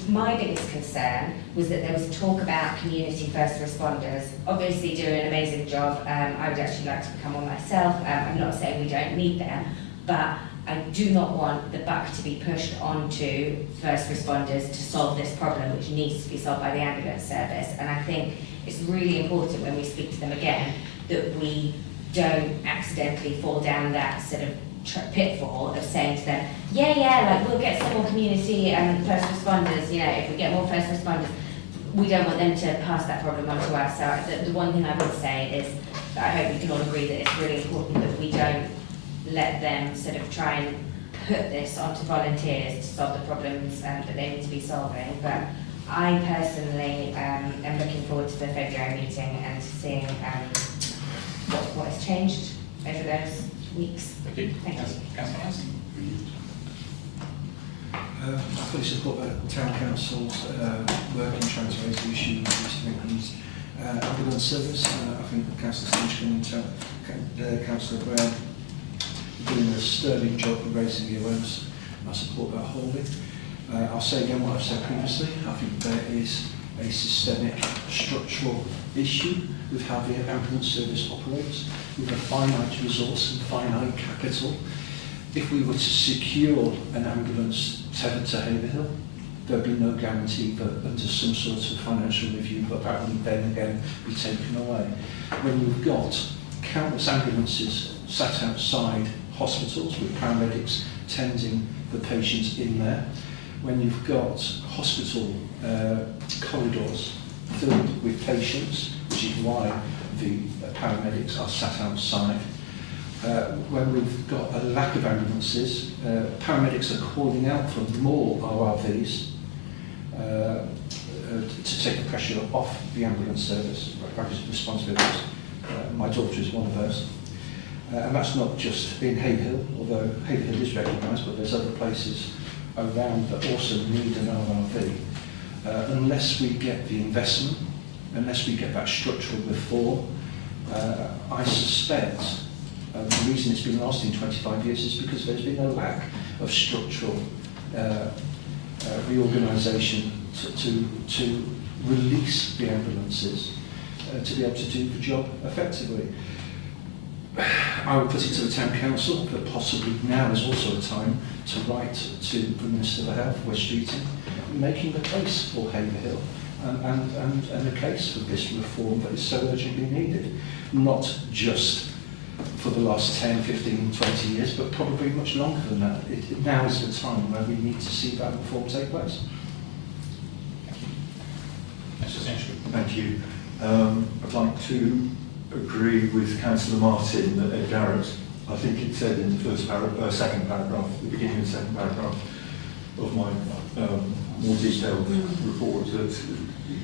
My biggest concern was that there was talk about community first responders, obviously doing an amazing job. I would actually like to become one myself. I'm not saying we don't need them, but I do not want the buck to be pushed onto first responders to solve this problem, which needs to be solved by the ambulance service. And I think it's really important when we speak to them again that we don't accidentally fall down that sort of pitfall of saying to them, like we'll get some more community first responders, you know, if we get more first responders. We don't want them to pass that problem on to us. So the one thing I would say is that I hope we can all agree that it's really important that we don't let them sort of try and put this onto volunteers to solve the problems that they need to be solving. But I personally am looking forward to the February meeting and to seeing what has changed over those weeks. Thank you. Thank you. Councillor Hanson. I fully support the Town Council's work in trying to raise the issue of increased ambulance service. I think Councillor Stinchcombe and Councillor Brown are doing a sterling job of raising the awareness. I support that wholly. I'll say again what I've said previously. I think there is a systemic structural issue with how the ambulance service operates, with a finite resource and finite capital. If we were to secure an ambulance tethered to Haverhill, there'd be no guarantee that under some sort of financial review that would then again be taken away. When you've got countless ambulances sat outside hospitals with paramedics tending the patients in there, when you've got hospital corridors filled with patients, which is why the paramedics are sat outside, when we've got a lack of ambulances, paramedics are calling out for more ORVs to take the pressure off the ambulance service, responsibilities. My daughter is one of those. And that's not just in Haverhill, although Haverhill is recognised, but there's other places around that also need an ORV. Unless we get the investment, unless we get that structural reform, I suspect the reason it's been lasting 25 years is because there's been a lack of structural reorganisation to release the ambulances to be able to do the job effectively. I would put it to the Town Council that possibly now is also a time to write to the Minister for Health, West Streeting, making the case for Haverhill and a case for this reform that is so urgently needed, not just for the last 10, 15, 20 years, but probably much longer than that. Now is the time where we need to see that reform take place. That's essential. Thank you. I'd like to agree with Councillor Martin that Ed Garrett, I think it said in the second paragraph, the beginning of the second paragraph of my more detailed report, that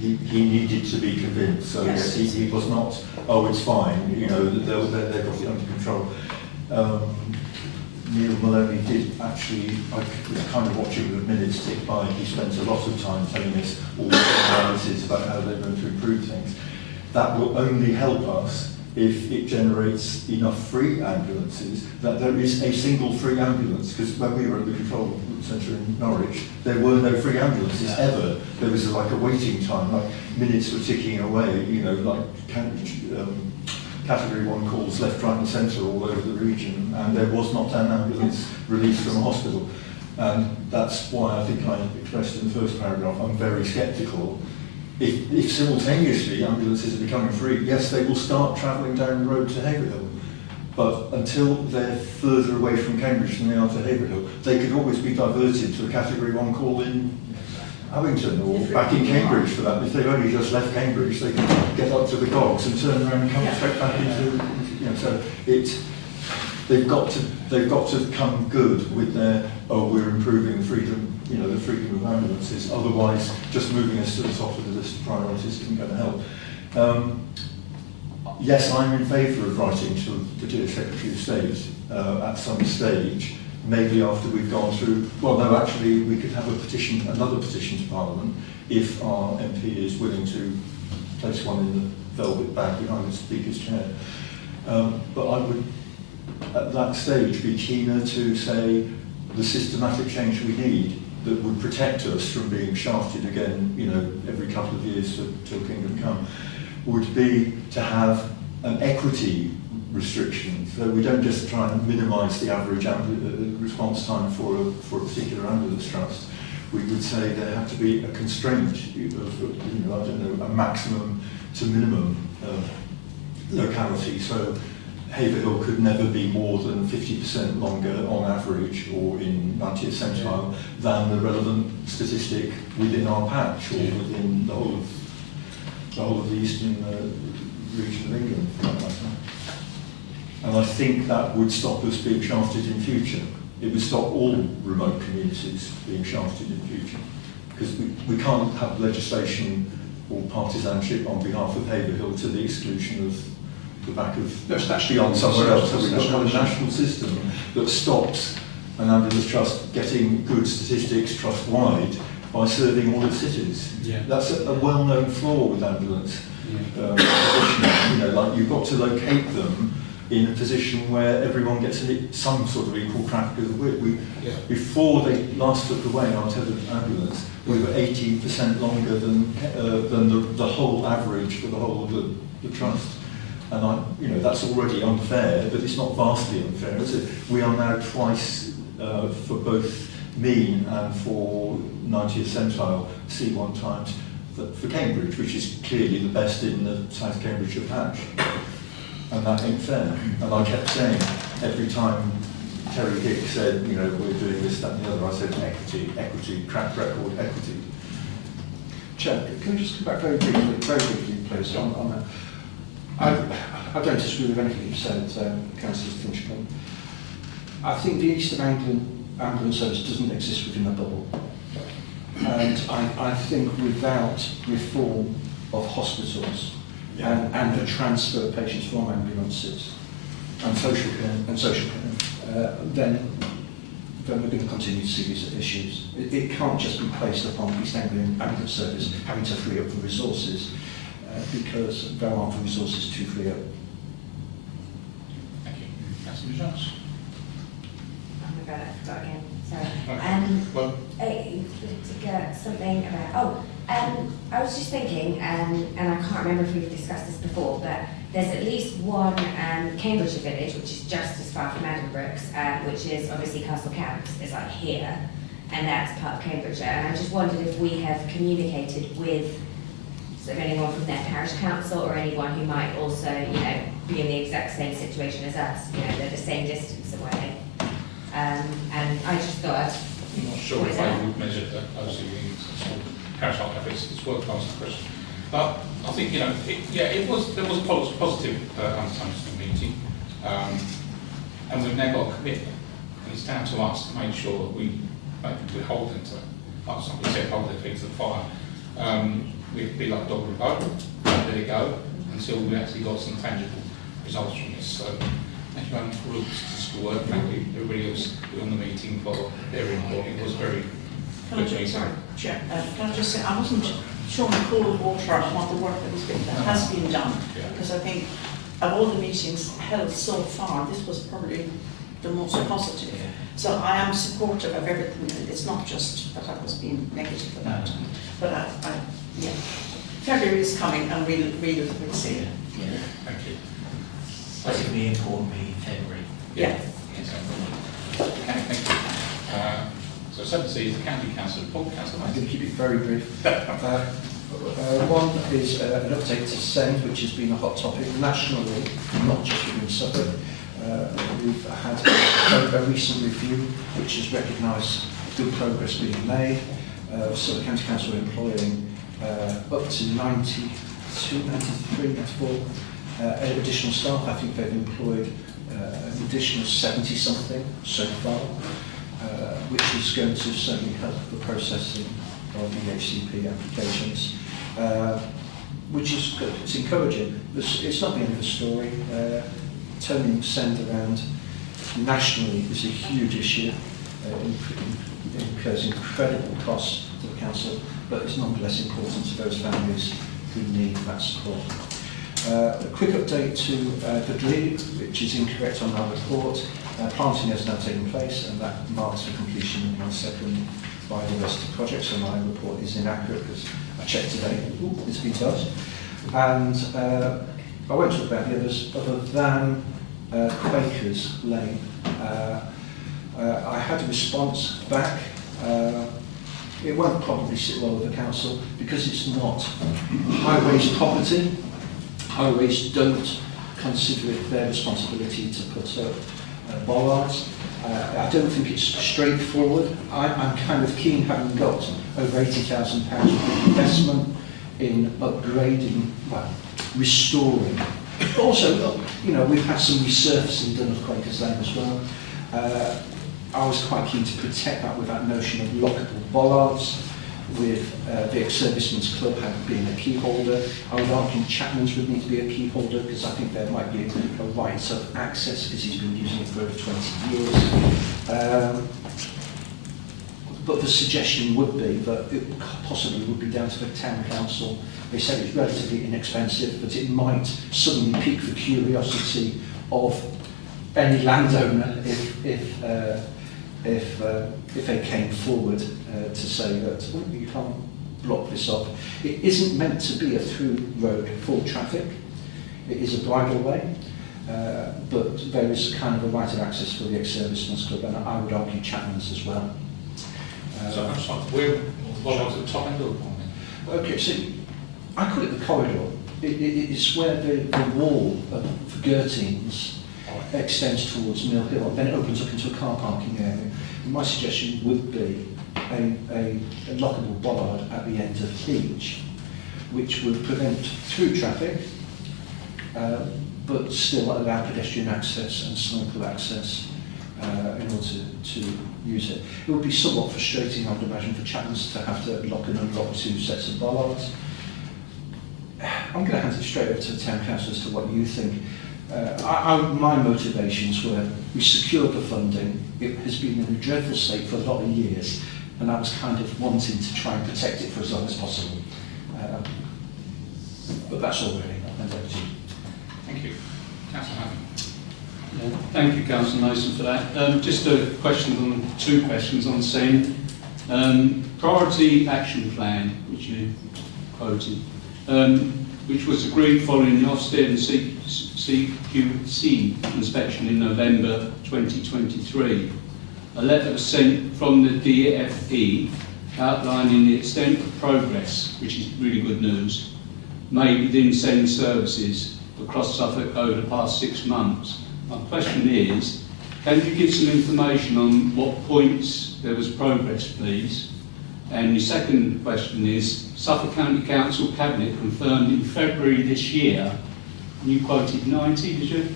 he needed to be convinced. So yes, he was not, oh, it's fine, you know, they've got it under control. Neil Maloney did actually, I was kind of watching the minutes tick by. He spent a lot of time telling us all the analysis about how they're going to improve things. That will only help us if it generates enough free ambulances, that there is a single free ambulance, because when we were at the control centre in Norwich, there were no free ambulances ever. There was like a waiting time, like minutes were ticking away, you know, like category 1 calls left, right and centre all over the region, and there was not an ambulance released from a hospital. And that's why I think I expressed in the first paragraph, I'm very sceptical. If simultaneously ambulances are becoming free, yes, they will start travelling down the road to Haverhill. But until they're further away from Cambridge than they are to Haverhill, they could always be diverted to a category 1 call in Abington or back in Cambridge for that. If they've only just left Cambridge, they can get up to the Cogs and turn around and come straight back into, you know, so they've got to come good with their, oh, we're improving the freedom, you know, the freedom of ambulances. Otherwise, just moving us to the top of the list of priorities isn't going to help. Yes, I'm in favour of writing to the dear Secretary of State at some stage, maybe after we've gone through, well, no, actually, we could have a petition, another petition to Parliament, if our MP is willing to place one in the velvet bag behind the Speaker's chair. But I would, at that stage, be keener to say the systematic change we need that would protect us from being shafted again, you know, every couple of years till Kingdom Come, would be to have an equity restriction. So we don't just try and minimise the average response time for a particular ambulance trust. We would say there have to be a constraint of, you know, I don't know, a maximum to minimum locality. So Haverhill could never be more than 50% longer on average or in 90th centile than the relevant statistic within our patch or within the whole of the eastern region of England, for that matter. And I think that would stop us being shafted in future. It would stop all remote communities being shafted in future. Because we can't have legislation or partisanship on behalf of Haverhill to the exclusion of the back of beyond somewhere else. So we've got a national system that stops an ambulance trust getting good statistics trust-wide by serving all its cities. Yeah. That's a well-known flaw with ambulance positioning. You know, like you've got to locate them in a position where everyone gets some sort of equal crack of the whip. Before they last took away our tethered ambulance, we were 18% longer than the whole average for the whole of the trust. And you know, that's already unfair, but it's not vastly unfair, is it? We are now twice for both mean and for 90th centile C1 times for Cambridge, which is clearly the best in the South Cambridgeshire patch. And that ain't fair. And I kept saying, every time Terry Hicks said, you know, we're doing this, that and the other, I said equity, track record, equity. Chair, can I just come back very briefly, please, on that? I don't disagree with anything you've said, Councillor Finchcombe. I think the East of England ambulance service doesn't exist within a bubble. And I think without reform of hospitals and the transfer of patients from ambulances and social care, then we're going to continue to see these issues. It can't just be placed upon East Anglian Ambulance Service having to free up the resources because there aren't the resources to free up. Thank you. Councillor Jones. Oh my God, I forgot again. Sorry. Something about, I was just thinking, and I can't remember if we've discussed this before, but there's at least one Cambridgeshire village, which is just as far from Addenbrooke's, which is obviously Castle Camps, is like here, and that's part of Cambridgeshire. And I just wondered if we have communicated with sort of anyone from their parish council or anyone who might also, you know, be in the exact same situation as us, you know, they're the same distance away. And I just thought, I'm not sure if I would measure that closely with parish archivists. It's worth asking the question. But I think, you know, there was positive undertones to the meeting, and we've now got a commitment, and it's down to us to make sure that we hold them to it. Like somebody said, hold their feet to the fire. We'd be like dog and bone, let it go, until we actually got some tangible results from this. So, thank you very much for all this to work. Frankly, everybody else on the meeting for their input. It was very Can I good just, meeting. sorry, Chair, can I just say, I wasn't shown cold water on the work that has been done, Yeah. because I think of all the meetings held so far, this was probably the most positive. So I am supportive of everything. It's not just that I was being negative about it, but yeah. February is coming, and we'll see it. Yeah. Thank you. That's going to be an important meeting in February. Yeah. Yes, okay, thank you. So 7C is the County Council report. Councillor I'm Mason. going to keep it very brief. One is an update to SEND, which has been a hot topic nationally, not just within Suffolk. We've had a recent review which has recognised good progress being made. Suffolk County Council are employing up to 92, 93, 94 additional staff. I think they've employed an additional 70-something so far, which is going to certainly help the processing of the HCP applications, which is good. It's encouraging. It's not the end of the story. Turning SEND around nationally is a huge issue. It incurs incredible costs to the council, but it's nonetheless important to those families who need that support. A quick update to the glebe, which is incorrect on our report. Planting has now taken place, and that marks for completion in 1 second by the rest of the project, so my report is inaccurate because I checked today. Ooh, it's been touched. And I won't talk about the others other than Quakers Lane. I had a response back. It won't probably sit well with the council because it's not highways property. Highways don't consider it their responsibility to put up bollards. I don't think it's straightforward. I'm kind of keen, having got over £80,000 of investment in upgrading, well, restoring. But also, you know, we've had some resurfacing done of Quakers Lane as well. I was quite keen to protect that with that notion of lockable bollards, with the ex-servicemen's club being a key holder. I would argue Chapman's would need to be a key holder because I think there might be a right of access because he's been using it for over 20 years. But the suggestion would be that it possibly would be down to the town council. They said it's relatively inexpensive, but it might suddenly pique the curiosity of any landowner if they came forward to say that oh, you can't block this off. It isn't meant to be a through road for traffic. It is a bridle way, but there is kind of a right of access for the ex-servicemen's club, and I would argue Chapman's as well. So I'm sorry, we're bollards at the top end of the pond. Okay, so I call it the corridor. It's where the wall of Gertings extends towards Mill Hill, then it opens up into a car parking area. And my suggestion would be a lockable bollard at the end of each, which would prevent through traffic, but still allow pedestrian access and cycle access in order to use it. It would be somewhat frustrating, I would imagine, for Chapman's to have to lock and unlock 2 sets of bollards. I'm going to hand it straight over to the town council as to what you think. My motivations were we secured the funding. It has been in a dreadful state for a lot of years, and I was kind of wanting to try and protect it for as long as possible. But that's all really. I'll hand over to you. Thank you. Councillor Hammond. Yeah, thank you, Councillor Mason, for that. Just a question on 2 questions on SEND. Priority action plan, which you quoted, which was agreed following the Ofsted and CQC inspection in November 2023. A letter was sent from the DFE outlining the extent of progress, which is really good news, made within SEND services across Suffolk over the past 6 months. My question is, can you give some information on what points there was progress, please? And the second question is, Suffolk County Council Cabinet confirmed in February this year, and you quoted 90, did you?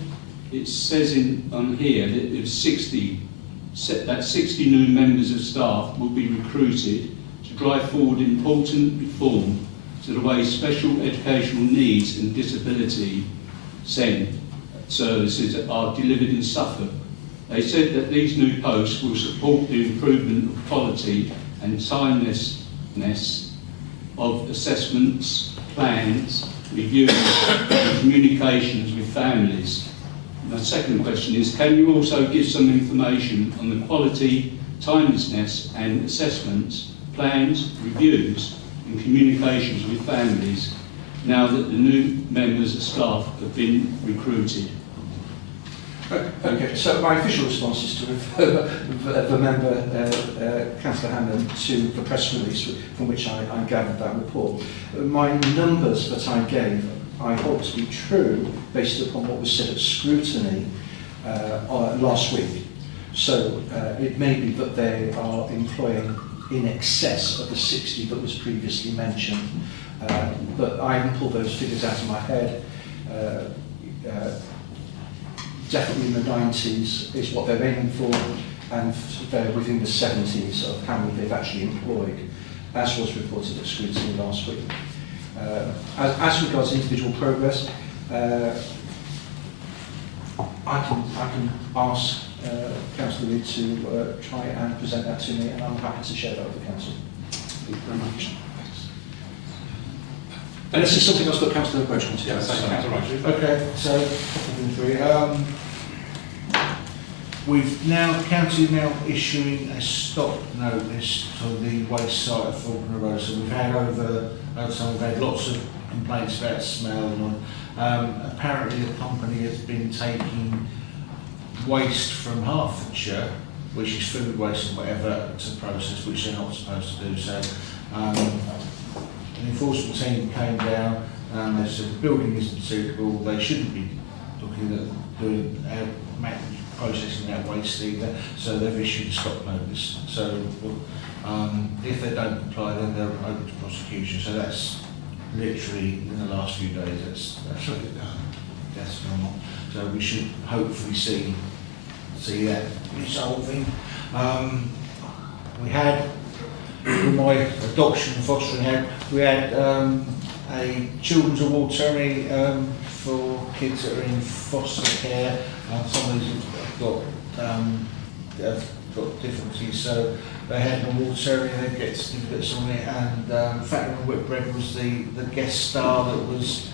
It says on here that it was 60 new members of staff will be recruited to drive forward important reform to the way special educational needs and disability SEND services are delivered in Suffolk. They said that these new posts will support the improvement of quality and timeliness of assessments, plans, reviews and communications with families. My second question is, can you also give some information on the quality, timeliness and assessments, plans, reviews and communications with families now that the new members of staff have been recruited? Okay, so my official response is to refer the member, Councillor Hannon, to the press release from which I gathered that report. My numbers that I gave, I hope to be true based upon what was said at scrutiny last week. So it may be that they are employing in excess of the 60 that was previously mentioned, but I haven't pulled those figures out of my head. Definitely in the 90s is what they're aiming for, and they're within the 70s of how many they've actually employed, as was reported at scrutiny last week. As regards individual progress, I can ask Councillor Reid to try and present that to me, and I'm happy to share that with the Council. Thank you very much. And this is something else that Councillor Roach wanted to say. Okay, so we've now, Council now issuing a stop notice to the waste site at Faulkner Road. So we've had we've had lots of complaints about smell and apparently the company has been taking waste from Hertfordshire, which is food waste and whatever, to process, which they're not supposed to do. So the enforcement team came down and they said the building isn't suitable, they shouldn't be looking at doing processing that waste either, so they've issued a stop notice. So if they don't comply, then they're open to prosecution. So that's literally in the last few days, that's normal. So we should hopefully see that resolving. We had, with my adoption and fostering home, we had a children's award ceremony for kids that are in foster care. Some of these have got difficulties, so they had an award ceremony, they get certificates on it, and Fatima Whitbread was the guest star that was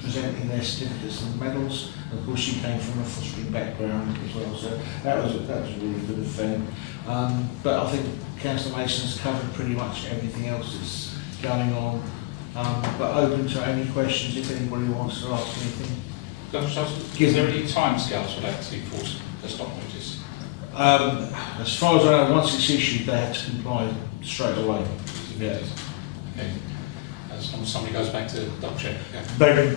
presenting their certificates and medals. Of course, she came from a fostering background as well, so that was a really good event. But I think Councillor Mason's covered pretty much everything else that's going on. But open to any questions if anybody wants to ask anything. Is there any timescales for that to enforce the stop notice? As far as I know, once it's issued, they have to comply straight away. Yeah. Okay. As long as somebody goes back to double check. Yeah.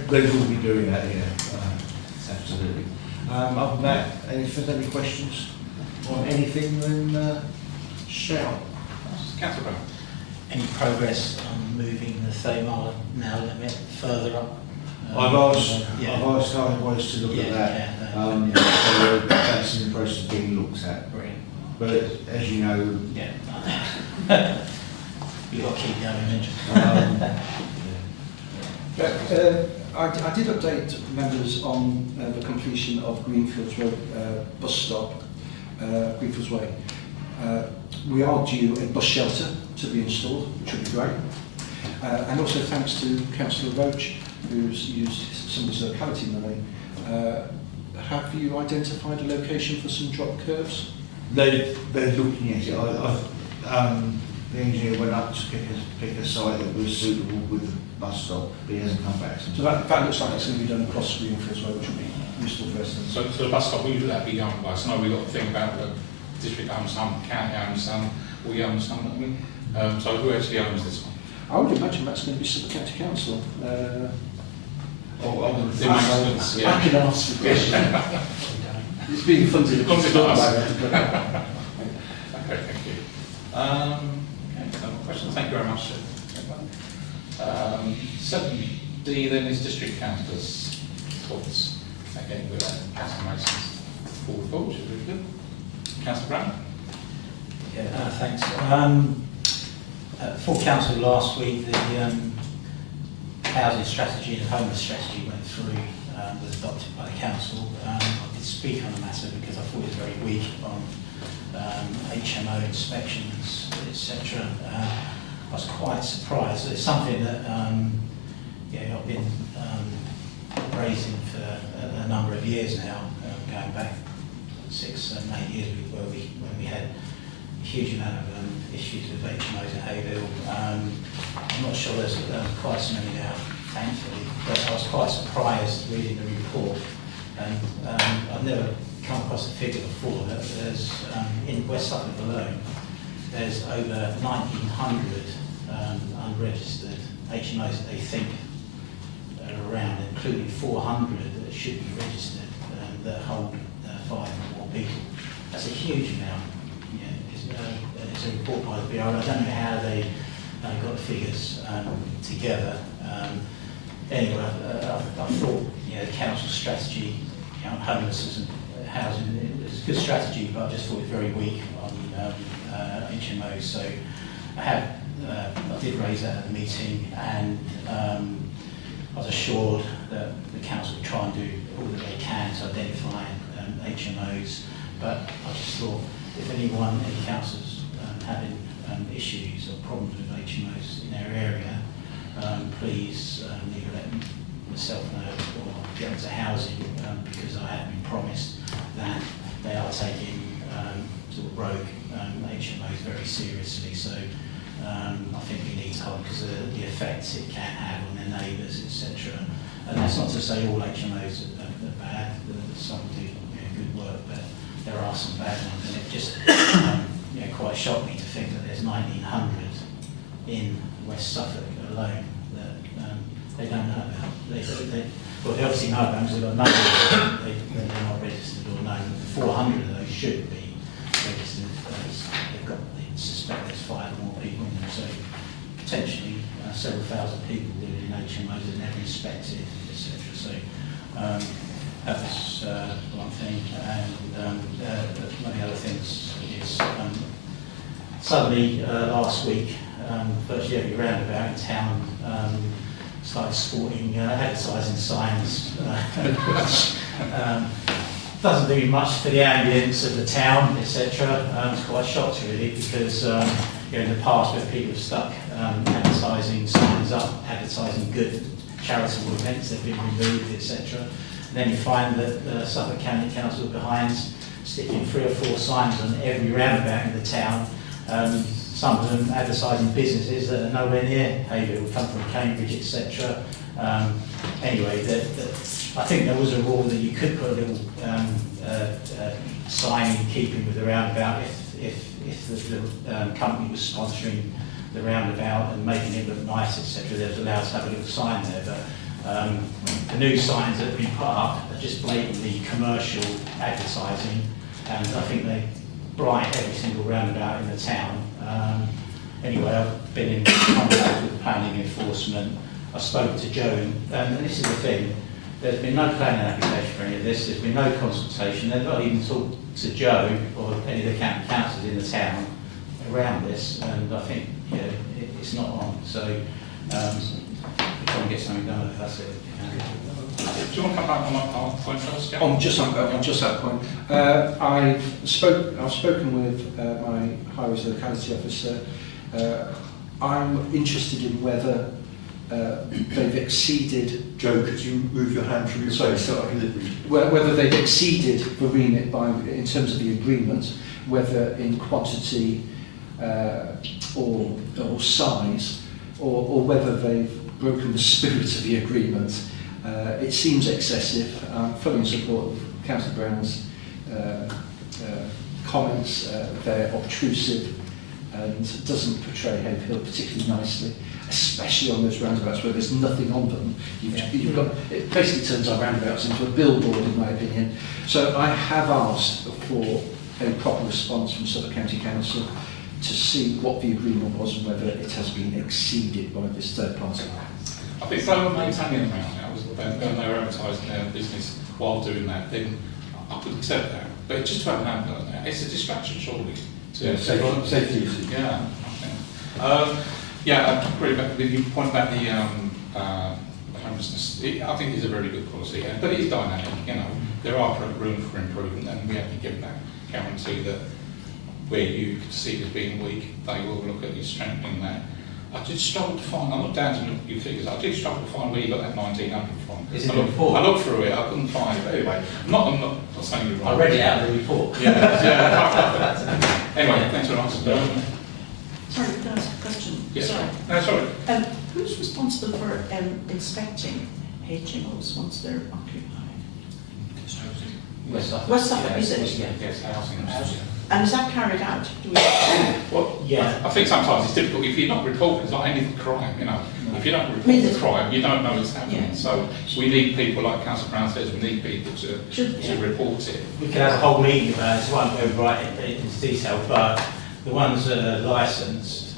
They will be doing that, yeah. Absolutely. Other than that, if there's any questions on anything, then shout. Councillor Brown. Any progress on moving the 30-mile an hour limit further up? I've asked Highways to look at that. So that's in the process of being looked at. Brilliant. But as you know, you've got to keep going. I did update members on the completion of Greenfields Road bus stop, Greenfields Way. We are due a bus shelter to be installed, which would be great. And also thanks to Councillor Roach, who's used some of his locality money. Have you identified a location for some drop curves? they're looking at it. The engineer went up to pick a site that was suitable with the bus stop, but he hasn't come back. So that looks like it's going to be done across Greenfields Way, which will be useful for us. So the bus stop, who would that be owned by? So now we've got to think about the district owns some, county owns some, we own some, don't we? So who actually owns this one? I would imagine that's going to be Suffolk County Council. I can ask the question. It's being funded. Okay, thank you. Okay, no more questions. Thank you very much. 7D then is district councillors' thoughts. Again, with Councillor Mason's full report, which is really good. Councillor Brown. Yeah, thanks. Full council last week, the housing strategy and homeless strategy went through was adopted by the council. I did speak on the matter because I thought it was very weak on HMO inspections, etc. I was quite surprised. It's something that yeah, I've been raising for a number of years now, going back 6, 7, 8 years when we had a huge amount of issues with HMOs at Haverhill. I'm not sure there's quite so many now, thankfully, but I was quite surprised reading the report, and I've never come across a figure before that there's, in West Suffolk alone, there's over 1,900 unregistered HMOs that they think are around, including 400 that should be registered, that hold 5 or more people. That's a huge amount. It's a report by the BR. I don't know how they got the figures together. Anyway, I thought the council strategy, homelessness and housing, it was a good strategy, but I just thought it was very weak on HMOs. So I did raise that at the meeting, and I was assured that the council would try and do all that they can to identify HMOs. But I just thought, if any councils having issues or problems with HMOs in their area, please either let myself know or get into housing, because I have been promised that they are taking sort of rogue HMOs very seriously. So I think we need to hold, because the effects it can have on their neighbours, etc. And that's not to say all HMOs are bad. Some do good work, but there are some bad ones, and it just quite shocked me to think that there's 1,900 in West Suffolk alone that they don't know about. Well, they obviously know about them because they've got numbers, they're not registered or known. 400 of those should be registered. They suspect there's 5 or more people in them, so potentially several thousand people living in HMOs that are never inspected, etc. So that was one thing, and one of the other things is suddenly last week, virtually every roundabout in town started sporting advertising signs, which doesn't do much for the ambience of the town, etc. I was quite shocked really, because in the past where people have stuck advertising signs up, advertising good charitable events, they've been removed, etc. And then you find that Suffolk County Council behind sticking 3 or 4 signs on every roundabout in the town. Some of them advertising businesses that are nowhere near Haverhill, come from Cambridge, etc. Anyway, I think there was a rule that you could put a little sign in keeping with the roundabout if the company was sponsoring the roundabout and making it look nice, etc. They was allowed to have a little sign there. But the new signs that have been put up are just blatantly commercial advertising, and I think they blight every single roundabout in the town. Anyway, I've been in contact with planning enforcement. I spoke to Joan, and this is the thing, there's been no planning application for any of this, there's been no consultation, they've not even talked to Joe or any of the county councillors in the town around this, and I think it's not on. So we're trying to get something done if that's it. Do you want to come back on my point first? Yeah? On just that point, I've spoken with my highways locality officer. I'm interested in whether they've exceeded. Joe, could you move your hand from your face so I can read? Whether they've exceeded the remit in terms of the agreement, whether in quantity or size, or whether they've broken the spirit of the agreement. It seems excessive. I'm fully in support of Councillor Brown's comments. They're obtrusive and doesn't portray Haverhill particularly nicely, especially on those roundabouts where there's nothing on them. You've got, it basically turns our roundabouts into a billboard, in my opinion. So I have asked for a proper response from Suffolk County Council to see what the agreement was and whether it has been exceeded by this third party. I think if they were maintaining the roundabouts and they were advertising their business while doing that, then I could accept that. But just to have an advert there, it's a distraction, surely. Safety usage. Yeah. Yeah, I agree with you point about the homelessness. I think it's a very good policy, but it is dynamic. You know, there are room for improvement, and we have to give that guarantee that where you see it as being weak, they will look at you strengthening that. I did struggle to find, I'm not down to look at your figures, I did struggle to find where you got that 1900 from. Is it in the report? I looked through it, I couldn't find it. But anyway, I'm not saying you're wrong. I read it out of the report. Yeah. Anyway, thanks for answering. Sorry, can I ask a question? Yes. Sorry. No, sorry. Who's responsible for inspecting HMOs once they're occupied? West Suffolk. West Suffolk, is it? Yes, housing. And is that carried out? Do we Well, Yeah. I think sometimes it's difficult if you're not reporting. It's like any crime, you know. If you don't report the crime, you don't know it's happening. Yeah. So we need people, like Councillor Brown says, we need people to report it. We could have a whole meeting about it, so I won't go right into detail, but the ones that are licensed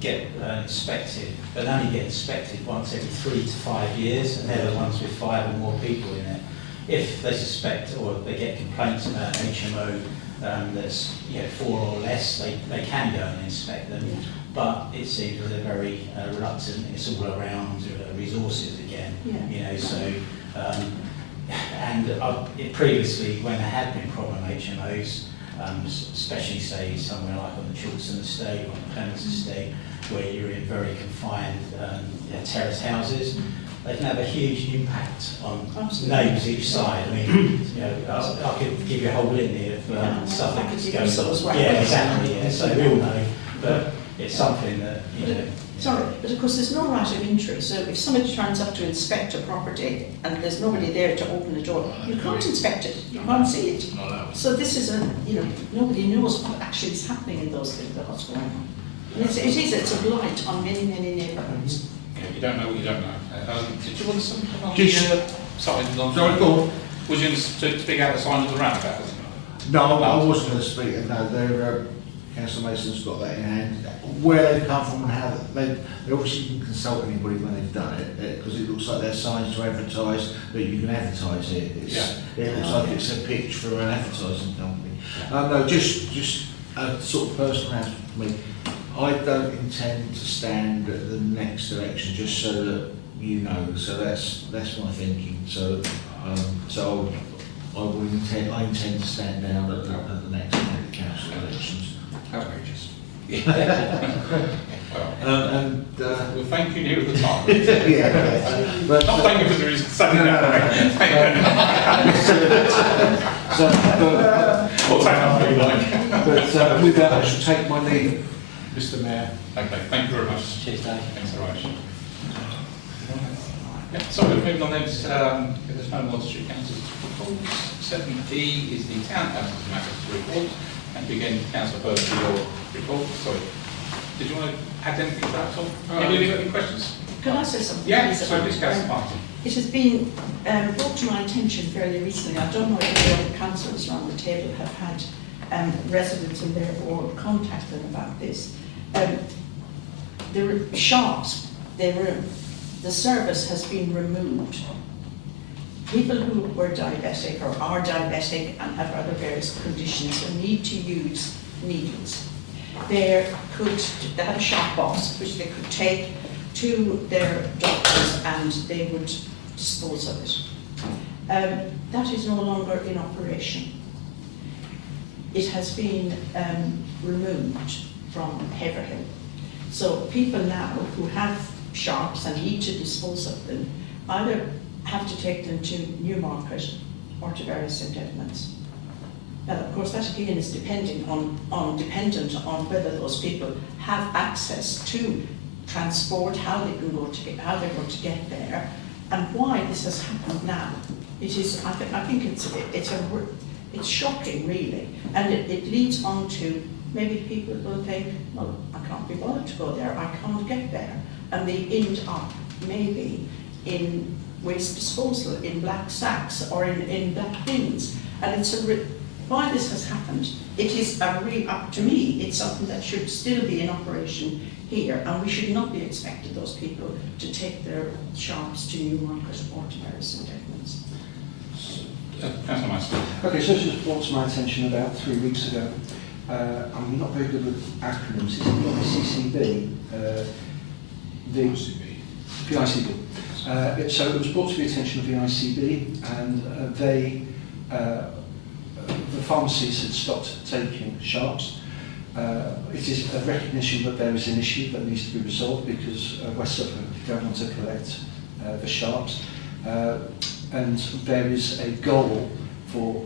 get inspected, but only get inspected once every 3 to 5 years, and they're the ones with 5 or more people in it. If they suspect or they get complaints about HMO that's 4 or less, they can go and inspect them, but it seems that they're very reluctant. It's all around resources again, so and previously when there had been problem HMOs, especially say somewhere like on the Chiltern estate or on the Clements estate, where you're in very confined terrace houses, they can have a huge impact on neighbours each side. I mean, I could give you a whole litany of stuff that could go. Yeah, exactly. Yeah. So we all know, but it's something that Sorry, but of course there's no right of entry. So if somebody turns up to inspect a property and there's nobody there to open the door, you can't inspect it. You can't see it. So this is nobody knows what actually is happening in those things, what's going on. And it's a blight on many neighbourhoods. Yeah, you don't know what you don't know. Did you want something on Just- the signs on? Sorry, go on. Would you speak out the sign of the roundabout? No, I wasn't going to speak. No, they're Councillor Mason's got that in hand. Where they've come from and how they obviously can consult anybody when they've done it, because it looks like they're signs to advertise that you can advertise it. It looks like it's a pitch for an advertising company. No, just a sort of personal answer for me. I don't intend to stand at the next election, just so that you know. So that's my thinking. So I intend to stand down at the next council elections. Outrageous. Well, thank you near the time. but Not thank you for the reason saying that. But with that, I shall take my leave. Mr. Mayor. Okay, thank you very much. Cheers, Dave. Thanks very much. Yeah, so we're moving on then. There's no more district councils reports. 7D is the town council's matters report. And again, Councillor Bird, for your report. Sorry. Did you want to add anything to that at all? Have you got any questions? Can I say something? Yeah, so please, Councillor Martin. It has been brought to my attention fairly recently. I don't know if the other councillors around the table have had residents in their ward contact them about this. The shops, the service has been removed. People who were diabetic or are diabetic and have other various conditions and need to use needles, they had a shop box which they could take to their doctors and they would dispose of it. That is no longer in operation. It has been removed from Haverhill. So people now who have shops and need to dispose of them either have to take them to Newmarket or to various St Edmunds. Now, of course, that again is dependent on whether those people have access to transport, how they're going to get there, and why this has happened now. It is, I think it's shocking, really, and it leads on to maybe people will think, well, I can't be bothered to go there, I can't get there, and they end up maybe in waste disposal, in black sacks or in black bins. And it's why this has happened, it is up to me, it's something that should still be in operation here, and we should not be expecting those people to take their shops to Newmarket or to various St Edmunds. Councillor Master. Okay, so this was brought to my attention about 3 weeks ago. I'm not very good with acronyms. Is it the CCB? The PICB. So it was brought to the attention of the ICB, and the pharmacies had stopped taking sharps. It is a recognition that there is an issue that needs to be resolved because West Suffolk don't want to collect the sharps. And there is a goal for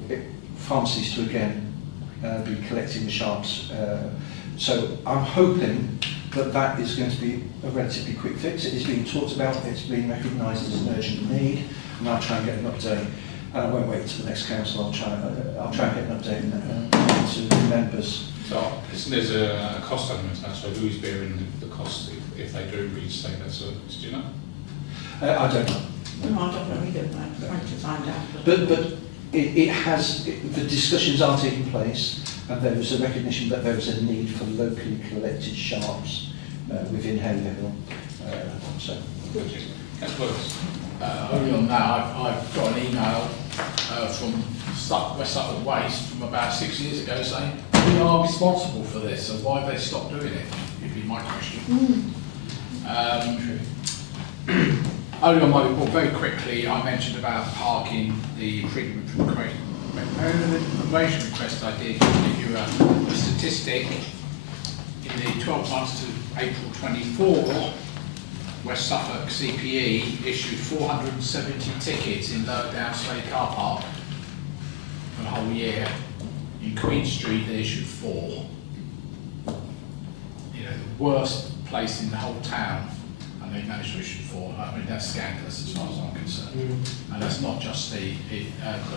pharmacies to again be collecting the sharps. So I'm hoping that that is going to be a relatively quick fix. It is being talked about, it's being recognised as an urgent need, and I'll try and get an update. And I won't wait until the next council, I'll try and get an update to the members. So there's a cost element, so who is bearing the cost if they do reinstate that service, do you know? I don't know. No, I don't know either, but I'm trying to find out. But it has, the discussions are taking place, and there is a recognition that there is a need for locally collected sharps within Haverhill. So. Only on that, I've got an email from West Suffolk Waste from about 6 years ago saying we are responsible for this, so why have they stopped doing it? Would be my question. Only on my report, very quickly, I mentioned about parking, the freedom of information request I did. To give you a statistic, in the 12 months to April 24, West Suffolk CPE issued 470 tickets in Lower Downslade car park for the whole year. In Queen Street, they issued 4. You know, the worst place in the whole town, and they managed to issue 4. I mean, that's scandalous as far as I'm concerned. And that's not just the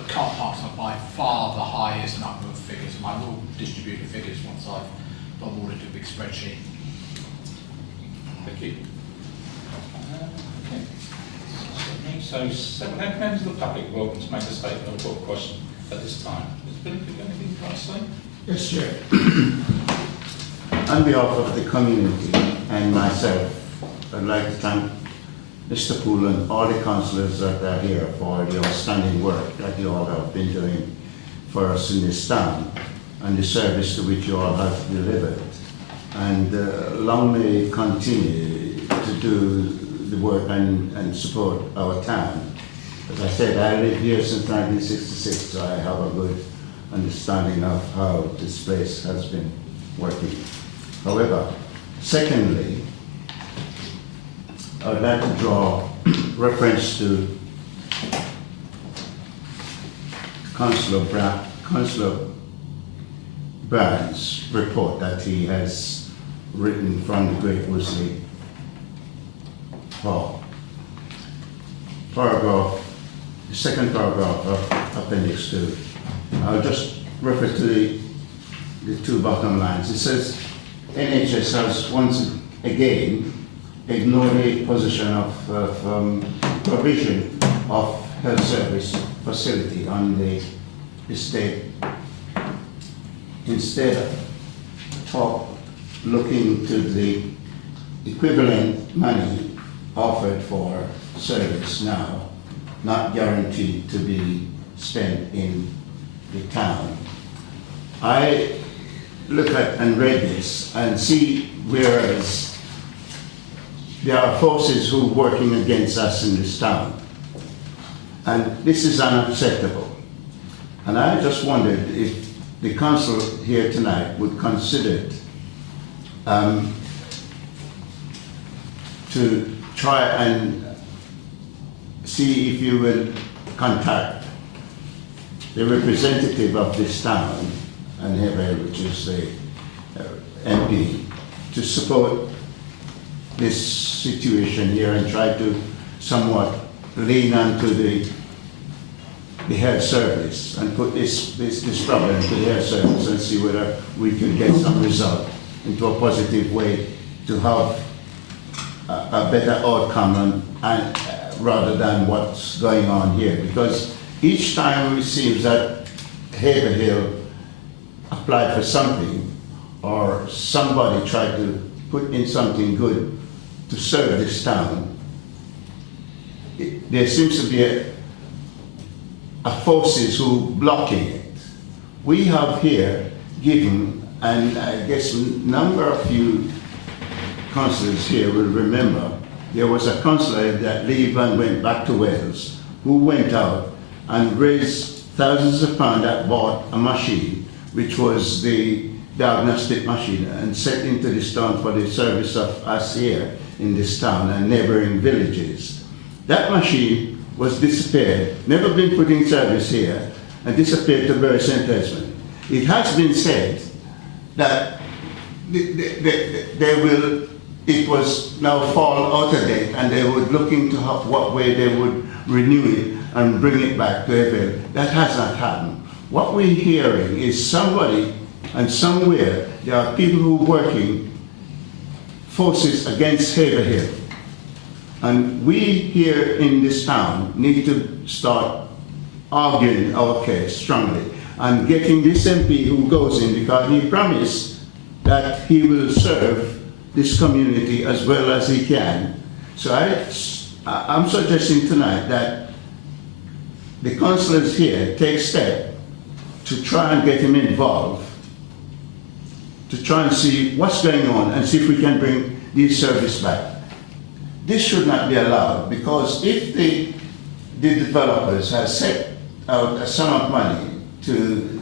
car parks are by far the highest number of figures. And I will distribute the figures once I've got all into a big spreadsheet. Thank you. Okay. So, several members of the public are welcome to make a statement or put a question at this time. Has there been anything to say? Yes, Chair. On behalf of the community and myself, I'd like to thank Mr. Poole and all the councillors that are here for the outstanding work that you all have been doing for us in this town and the service to which you all have delivered. And long may it continue to do the work and support our town. As I said, I live here since 1966, so I have a good understanding of how this place has been working. However, secondly, I would like to draw reference to Councillor Burns' report that he has written from the Great Worsley Hall. The second paragraph of Appendix 2. I'll just refer to the two bottom lines. It says, NHS has once again ignored a position of provision of health service facility on the estate. Instead of looking to the equivalent money offered for service now, not guaranteed to be spent in the town. I look at and read this and see whereas there are forces who are working against us in this town. And this is unacceptable. And I just wondered if the council here tonight would consider to try and see if you will contact the representative of this town and Haverhill, which is the MP, to support this situation here and try to somewhat lean onto the health service and put this problem to the health service and see whether we can get some result into a positive way to have a better outcome and rather than what's going on here. Because each time it seems that Haverhill applied for something or somebody tried to put in something good to serve this town, there seems to be a forces who blocking it. We have here given, and I guess a number of you councillors here will remember, there was a councillor that leave and went back to Wales, who went out and raised thousands of pounds that bought a machine, which was the diagnostic machine, and sent into this town for the service of us here in this town and neighbouring villages. That machine was disappeared, never been put in service here, and disappeared to Bury St. Esmond. It has been said that it was now fall out of date, and they would look into what way they would renew it and bring it back to Haverhill. That has not happened. What we're hearing is somebody and somewhere there are people who are working forces against Haverhill. And we here in this town need to start arguing our case strongly and getting this MP who goes in, because he promised that he will serve this community as well as he can. So I'm suggesting tonight that the councillors here take steps to try and get him involved, to try and see what's going on and see if we can bring these services back. This should not be allowed, because if the developers have set out a sum of money to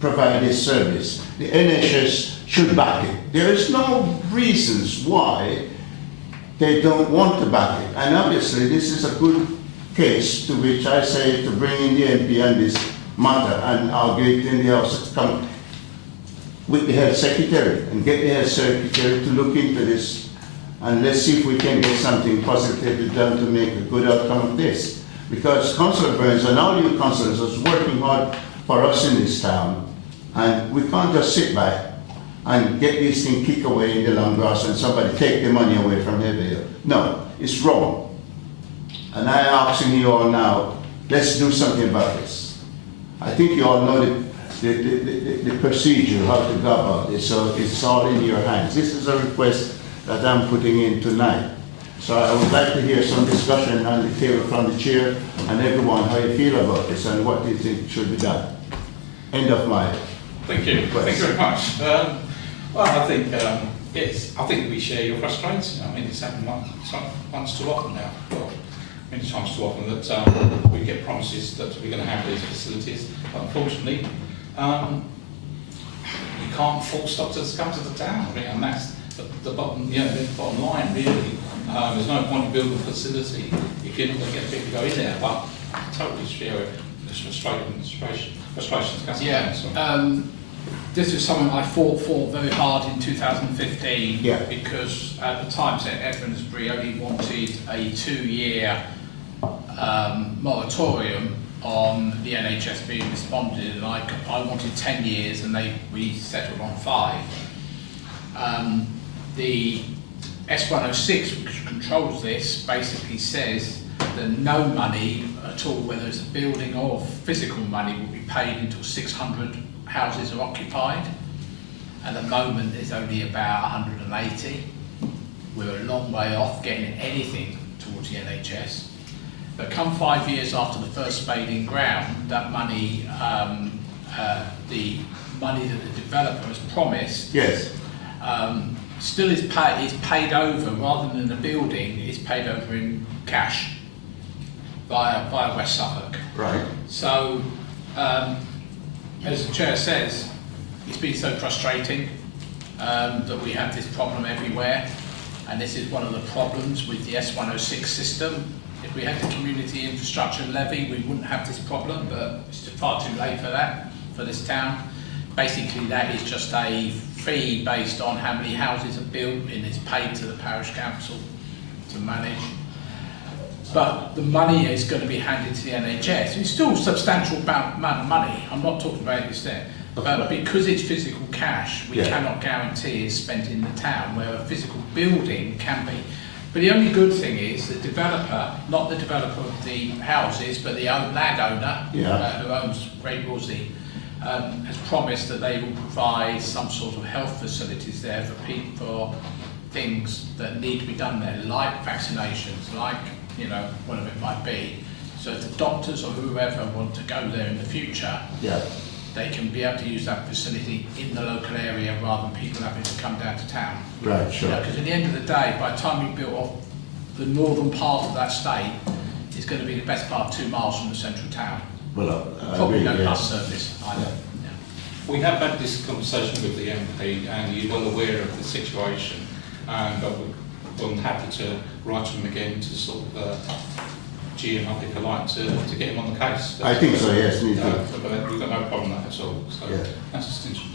provide this service, the NHS should back it. There is no reasons why they don't want to back it. And obviously this is a good case to which I say to bring in the MP on this matter and argue it in the House, to come with the Health Secretary and get the Health Secretary to look into this, and let's see if we can get something positively done to make a good outcome of this. Because Councillor Burns and all you councillors are working hard for us in this town, and we can't just sit back and get this thing kicked away in the long grass and somebody take the money away from Haverhill. No, it's wrong. And I'm asking you all now, let's do something about this. I think you all know the procedure, how to go about this, so it's all in your hands. This is a request that I'm putting in tonight. So I would like to hear some discussion on the table from the chair and everyone, how you feel about this and what you think should be done. End of my Thank you. request. Thank you very much. Well, I think, yes, I think we share your frustration. I mean, it's happened once too often now. Well, many times too often that we get promises that we're going to have these facilities, but unfortunately, you can't force doctors to come to the town, really, and that's the bottom, the bottom line, really. There's no point in building a facility if you're not going to get people to go in there, but I totally share it. There's frustrations. Yeah, this is something I fought for very hard in 2015, because at the time St Edmundsbury only wanted a 2-year moratorium on the NHS being responded, and I wanted 10 years, and we settled on 5. The S106, which controls this, basically says that no money at all, whether it's a building or physical money, will be paid until 600 houses are occupied. At the moment, there's only about 180. We're a long way off getting anything towards the NHS. But come 5 years after the first spade in ground, that money, the money that the developer has promised, still is paid over, rather than the building, is paid over in cash via West Suffolk. Right. So, as the chair says, it's been so frustrating that we have this problem everywhere, and this is one of the problems with the S106 system. If we had the community infrastructure levy, we wouldn't have this problem, but it's far too late for that, for this town. Basically, that is just a fee based on how many houses are built, and it's paid to the parish council to manage. But the money is going to be handed to the NHS. It's still a substantial amount of money. I'm not talking about this there. But because it's physical cash, we cannot guarantee it's spent in the town, where a physical building can be. But the only good thing is the developer, not the developer of the houses, but the landowner who owns Great Wolsey, has promised that they will provide some sort of health facilities there for people, for things that need to be done there, like vaccinations, like, whatever it might be. So if the doctors or whoever want to go there in the future, they can be able to use that facility in the local area rather than people having to come down to town. Right, sure. Because at the end of the day, by the time we built off the northern part of that estate is going to be the best part of 2 miles from the central town. Well, Probably no yeah. bus service either. Yeah. We have had this conversation with the MP and he's well aware of the situation, but we're happy to write to him again to sort of gee him up, if you like, to get him on the case. I think so, yes. But we've got no problem with that at all. So Yeah. that's distinction.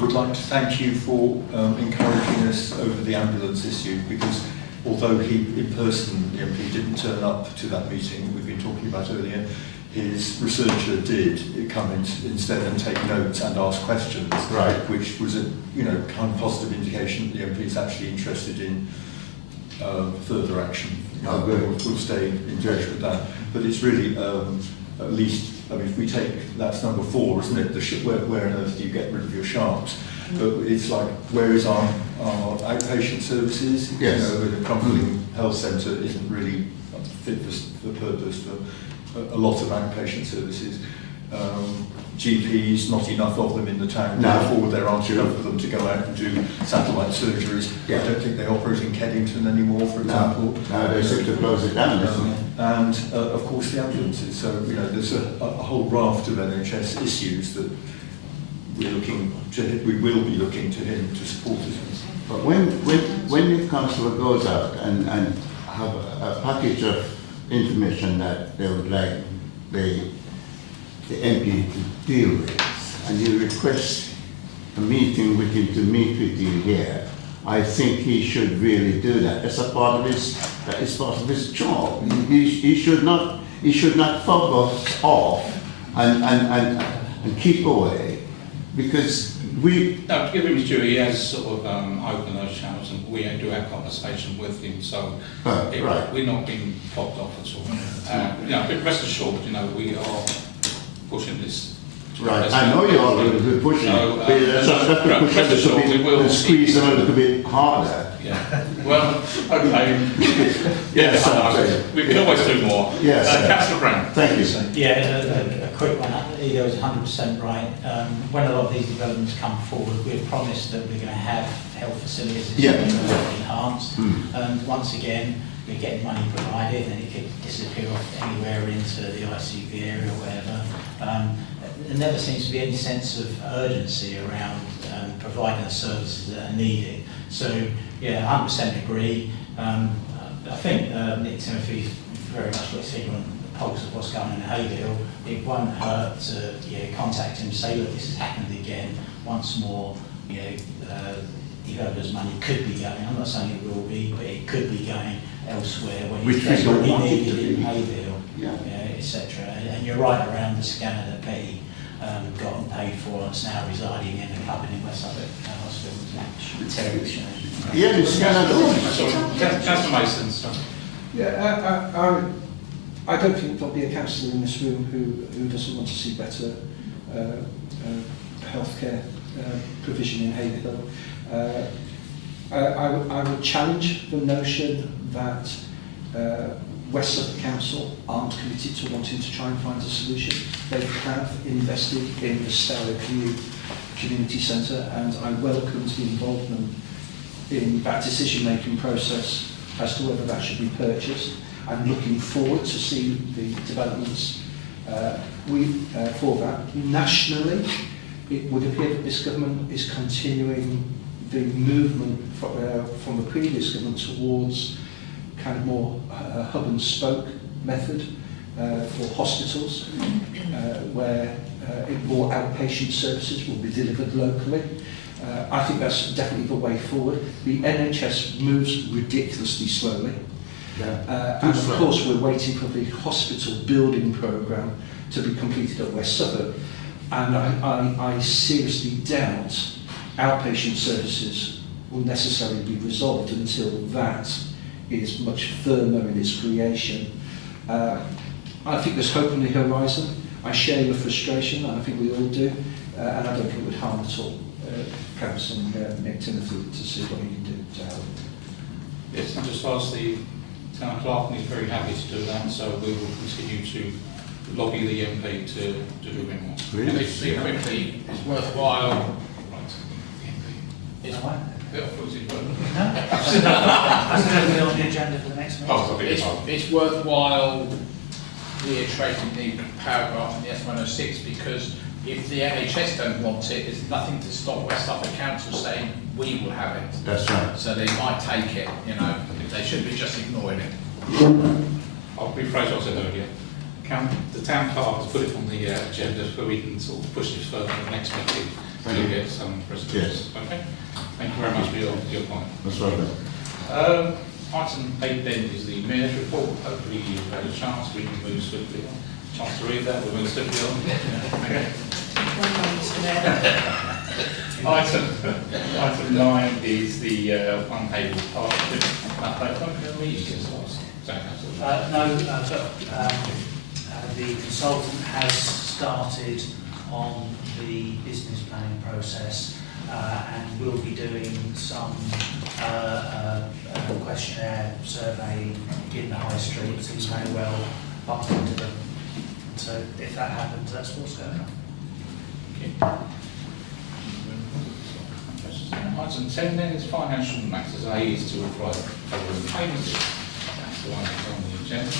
Would like to thank you for encouraging us over the ambulance issue, because although he in person, the MP, didn't turn up to that meeting we've been talking about earlier, his researcher did come in instead and take notes and ask questions, Right. which was a kind of positive indication that the MP is actually interested in further action. Oh, good. We'll stay in touch with that. But it's really at least, I mean, if we take, that's number 4, isn't it? Where on earth do you get rid of your sharps? But it's like, where is our outpatient services? Yes. You know, the crumbling health centre isn't really fit for the purpose for a lot of outpatient services. GPs, not enough of them in the town, No. therefore there aren't enough of them to go out and do satellite surgeries. Yeah. I don't think they operate in Keddington anymore, for example. No, they seem to close it down, doesn't it? And of course the ambulances. So there's a whole raft of NHS issues that we will be looking to him to support us in. But when the councillor goes out and have a package of information that they would like the MP to deal with, and you request a meeting with him to meet with you here, I think he should really do that. That's a part of his job. He should not fob us off and keep away, because we. No, to give him his due, he has sort of opened those channels and we do have conversation with him, so right. we're not being fobbed off at all. But rest assured, we are pushing this. Right, I know you are pushing it, but rest assured, we will squeeze them a little bit harder. Yeah. Well, okay. Yes, we can always do more. Yes. Councillor Brown. Thank you. Yeah, a quick one. He was 100% right. When a lot of these developments come forward, we've promised that we're going to have health facilities enhanced. And once again, we're getting money provided, and it could disappear off anywhere into the ICV area or whatever. There never seems to be any sense of urgency around providing the services that are needed. So, yeah, 100% agree. I think Nick Timothy's very much got his finger on the pulse of what's going on in Haverhill. It won't hurt to contact him and say, look, this has happened again. Once more, developers' money could be going. I'm not saying it will be, but it could be going elsewhere when it's desperately needed in Haverhill, etc. And you're right around the scanner that Betty got and paid for, and it's now residing in a cabin in West Suffolk Hospital. Terrible shame. Yeah, the scanner. Councillor Mason. Sorry. Yeah, I don't think there'll be a councillor in this room who doesn't want to see better healthcare provision in Haverhill. I would challenge the notion that West Suffolk Council aren't committed to wanting to try and find a solution. They have invested in the Starrick View Community Centre, and I welcomed the involvement in that decision-making process as to whether that should be purchased. I'm looking forward to see the developments for that. Nationally, it would appear that this government is continuing the movement from the previous government towards kind of more hub and spoke method for hospitals, where more outpatient services will be delivered locally. I think that's definitely the way forward. The NHS moves ridiculously slowly. And of course we're waiting for the hospital building programme to be completed at West Suffolk. And I seriously doubt outpatient services will necessarily be resolved until that is much firmer in its creation. I think there's hope on the horizon. I share your frustration, and I think we all do, and I don't think it would harm at all. Councillor Nick Timothy to see what he can do to help. Yes, and just ask the town clerk, and he's very happy to do that, so we will continue to lobby the MP to do it more. Really? Quickly, it's worthwhile. It's what? Yeah, of course it will. That's going to be on the agenda for the next meeting. Oh, sorry, It's worthwhile reiterating the paragraph in the S106 because if the NHS don't want it, there's nothing to stop West Suffolk Council saying we will have it. That's right. So they might take it, you know, they shouldn't be just ignoring it. I'll rephrase what I said earlier. The town clerk has put it on the agenda so we can sort of push this further in the next meeting to get some resolutions. Okay? Thank you very much for your point. That's right. Item 8 then is the mayor's report. Hopefully you've had a chance, we can move swiftly on. Chance to read that, we'll move swiftly on. Okay. Item 9 is the unpaid partnership update. Don't go meetings last. The consultant has started on the business planning process and will be doing some questionnaire surveying in the high streets. He may well bump into them. So if that happens, that's what's going on. Okay. Item 10 then is financial matters. A is to apply for payments. That's the one that's on the agenda.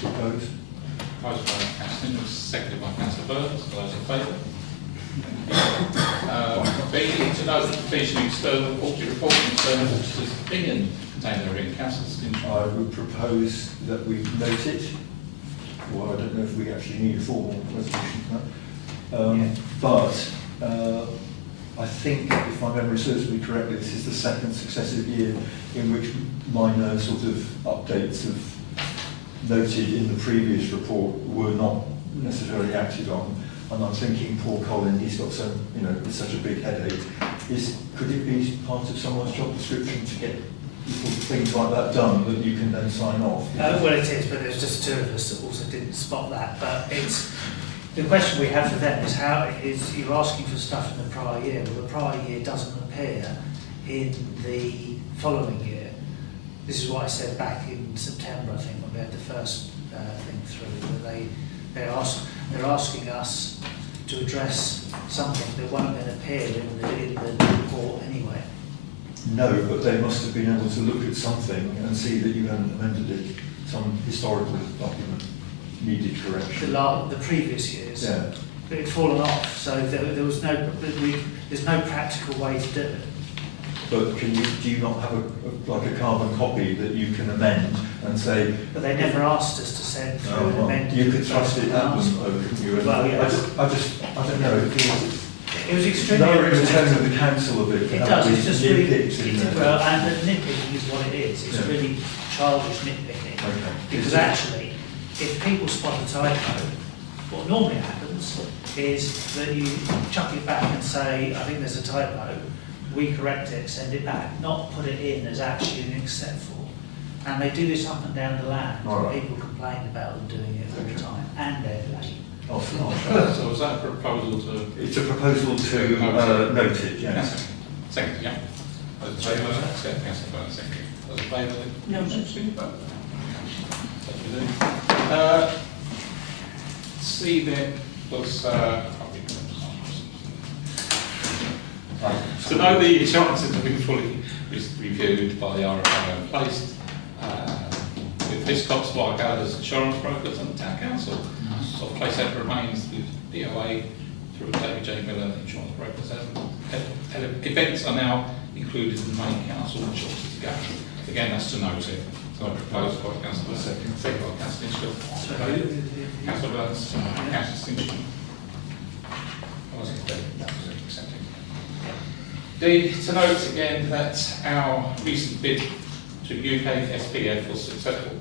Proposed. Proposed by Councillor Nichols, seconded by Councillor Burns. All those in favour? B, to note the completion of external audit report concerning officers' opinion contained therein. Councillor Stinch. I would propose that we note it. Well, I don't know if we actually need a formal resolution for that. But I think, if my memory serves me correctly, this is the second successive year in which minor sort of updates of noted in the previous report were not necessarily acted on. And I'm thinking, poor Colin, he's got so, it's such a big headache. Could it be part of someone's job description to get things like that done that you can then sign off? Well, it is, but there's just two of us that also didn't spot that. But the question we have for them is you're asking for stuff in the prior year. Well, the prior year doesn't appear in the following year. This is what I said back in September, I think, when we had the first thing through. That they're asking us to address something that won't then appear in the report anyway. No, but they must have been able to look at something and see that you hadn't amended it. Some historical document needed correction. The previous years, yeah. It had fallen off, so there was there's no practical way to do it. But do you not have a carbon copy that you can amend and say? But they never asked us to send through an amended. You could trust it at them, couldn't you? Well, yeah. I don't know. It was extremely. Lowering the tone of the council a bit. It does. It's just really. Well, and the nitpicking is what it is. It's really childish nitpicking. Okay. Because actually, if people spot a typo, what normally happens is that you chuck it back and say, I think there's a typo. We correct it, send it back, not put it in as actually an acceptable. And they do this up and down the land. Right. People complain about them doing it all the time, and they're late. Oh, So was that a proposal to? It's a proposal to note it, yes. Second, yeah. Those in favour? Councillor Burns, second. Those in favour? No. C then was to know the insurances have been fully reviewed by the RFO and placed with Hiscox, Whitegathers, insurance brokers and the Town Council. So place that remains with DOA through David J. Miller, insurance brokers. Events are now included in the main council insurance to go. Again, that's to note it. So I propose by Councillor second by Councillor Inchfield. Councillor Burns, Councillor Stinchcombe. That was accepted. To note again that our recent bid to UK SPF was successful,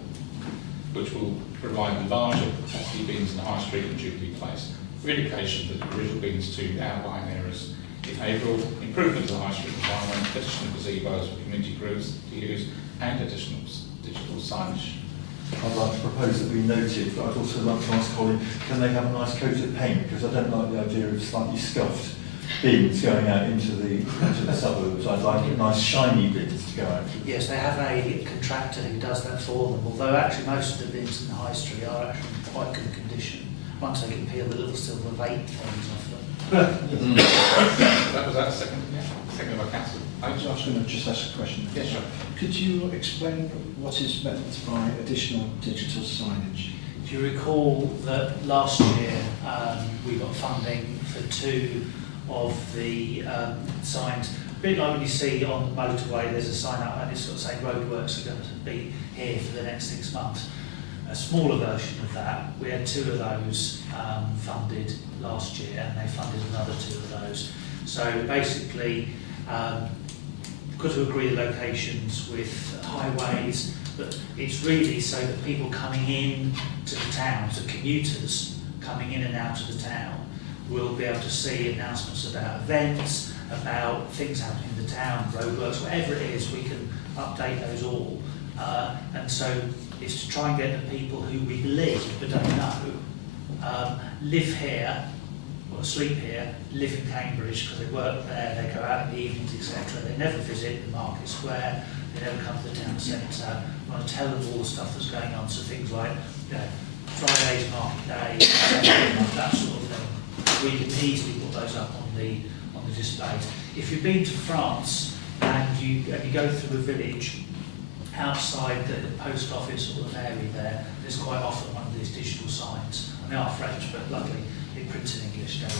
which will provide larger capacity bins in the High Street and Jubilee Place, for indication that the original bins to outlying areas in favourable improvement to the High Street environment, additional gazebos for community groups to use, and additional digital signage. I'd like to propose that we note it, but I'd also like to ask Colin, can they have a nice coat of paint? Because I don't like the idea of slightly scuffed bins going out into the suburbs. I'd like nice shiny bins to go out. Yes, they have a contractor who does that for them, although actually most of the bins in the high street are actually in quite good condition, once they can peel the little silver vape things off them. That was that second, yeah. Second by Councillor. I was going to just ask a question. Yes, sure. Could you explain what is meant by additional digital signage? Do you recall that last year we got funding for 2 of the signs? A bit like when you see on the motorway, there's a sign up and it's sort of saying roadworks are going to be here for the next 6 months. A smaller version of that, we had 2 of those funded last year, and they funded another 2 of those. So basically, got to agree the locations with highways, but it's really so that people coming in to the town, so commuters coming in and out of the town, will be able to see announcements about events, about things happening in the town, roadworks, whatever it is, we can update those all. And so it's to try and get the people who we believe but don't know live here, or sleep here, live in Cambridge because they work there, they go out in the evenings, etc. They never visit the market square, they never come to the town centre. We want to tell them all the stuff that's going on, so things like, you know, Friday's market day, that sort of thing. We can easily put those up on the displays. If you've been to France and you go through a village outside the post office or the mairie there's quite often one of these digital signs. I mean, they are French, but luckily they print in English, don't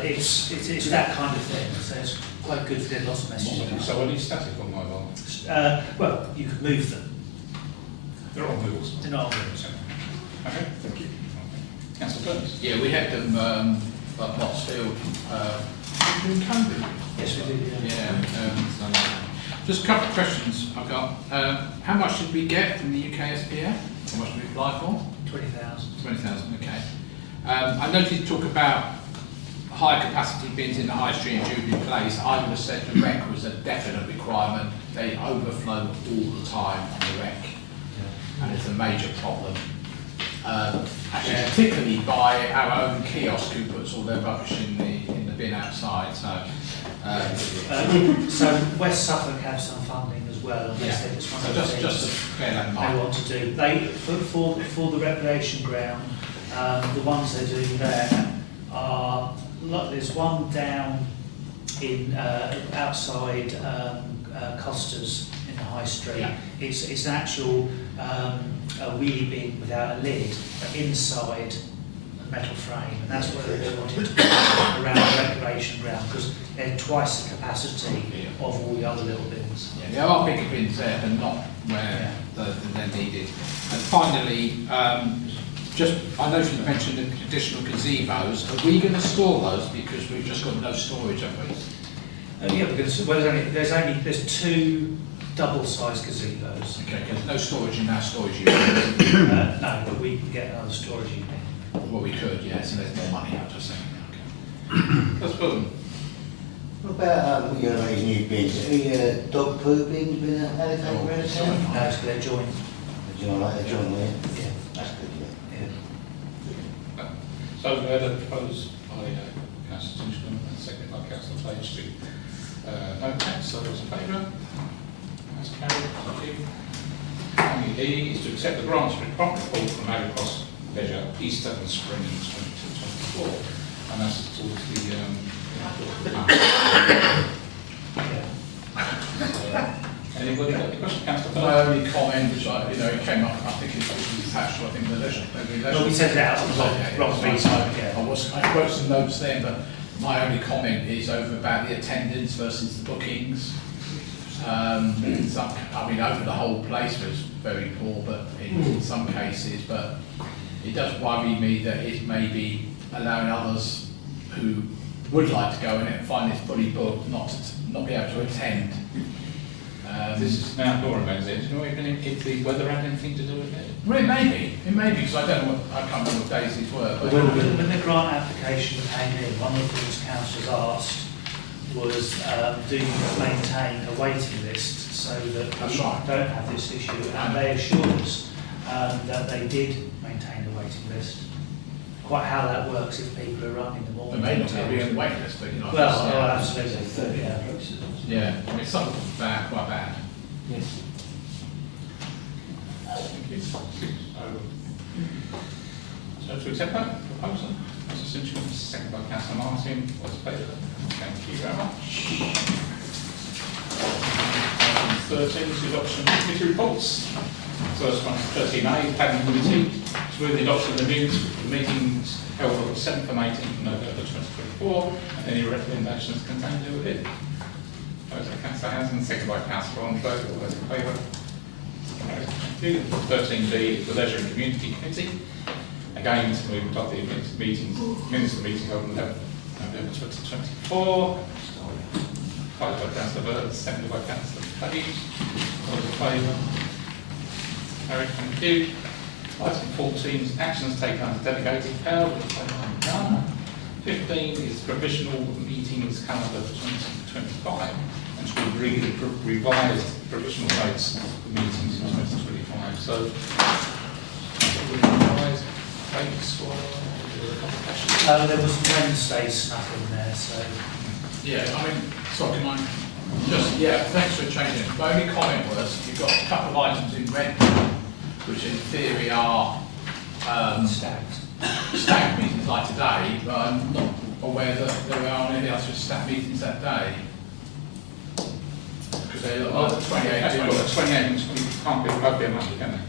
they? It's that kind of thing, so it's quite good to get lots of messages. So are these static on mobile? Well, you could move them. They're on wheels. They're not on wheels. Okay, thank you. Councillor Burns. Yeah, we had them at Pottsfield in COVID. Yes, we did. Yeah. Just a couple of questions I've got. How much did we get from the UK SPF? How much did we apply for? 20,000. 20,000, okay. I noticed you talk about high capacity bins in the High Street and Jubilee Place. I would have said the rec was a definite requirement. They overflow all the time on the rec, and it's a major problem. Actually, particularly by our own kiosk who puts all their rubbish in the bin outside. So West Suffolk have some funding as well, and they said it's one of the things just to bear that in mind. they want to do. They for the recreation ground, the ones they're doing there are. Look, there's one down in outside Costa's in the High Street. Yeah. It's an actual a wheelie bin without a lid, but inside a metal frame, and that's where they wanted to put around the recreation ground because they're twice the capacity of all the other little bins. Yeah, there are bigger bins there, but not where they're needed. And finally, I noticed you mentioned the additional gazebos. Are we going to store those because we've just got no storage, have we? Yeah, because there's 2 double-sized gazebos. Okay, because no storage in our storage unit. No, but we can get another storage unit. Well, we could, yeah, so there's more money, I'm just saying. Okay. Let's put them. What about your new bins? Are your dog poo bins been allocated around town? No, it's they're joint. Do you know like they're joint there? Yeah. That's good, yeah. So we had a proposed by Councillor Tinchcombe and seconded by Councillor Page okay, so those in favour? That's carried, thank you. Item E is to accept the grants report from Agricross Leisure Easter and Spring 2024, and that's towards the anybody got any questions? Councillor My Burns? only comment, which it came up, I think it was attached to, the leisure. Well, we sent it out on Rock Beach, yeah. I wrote some notes there, but my only comment is over about the attendance versus the bookings. Over the whole place was very poor, but in some cases, but it does worry me that it may be allowing others who would like to go in it and find it fully booked, not be able to attend. This is an outdoor event, is it? Do you know if the weather had anything to do with it? Well, it may be, because I don't know I can't remember what days these were. But When the grant application came in, one of the things councillors asked was do you maintain a waiting list so that we don't have this issue, and they assured us that they did maintain a waiting list. Quite how that works if people are up in the morning. There may not be a wait list, but absolutely. Yeah, I mean, some bad, quite bad. Yes. Thank you. So to accept that proposal, Councillor Tinchcombe, seconded by Councillor Martin, all in favour? Thank you very much. 13 is the adoption of committee reports. First one is 13A, planning committee. It's with the adoption of the minutes of the meetings held on the 7th and 18th of November 2024, and any recommendations contained therein. Those by Councillor Housen, second by Councillor Andre. All those in favour? Carried. Thank you. 13B is the Leisure and Community Committee. Again, we've got the minutes of the meeting held on the 11th of November 2024. By Councillor Bird, seconded by Councillor Page. All those in favour? Carried. Thank you. Item 14 is actions taken under delegated power, which I have done. 15 is provisional meetings calendar for 2025, and to agree the revised provisional dates for meetings in 2025. So, revised dates for There was Wednesday snuck in there, so. Yeah, I mean, sorry, can I just, yeah, thanks for changing it. My only comment was, you've got a couple of items in red, which in theory are stag meetings like today, but I'm not aware that there are any other stag meetings that day. Because they look like the 28th. 28th can't be a Monday, can they?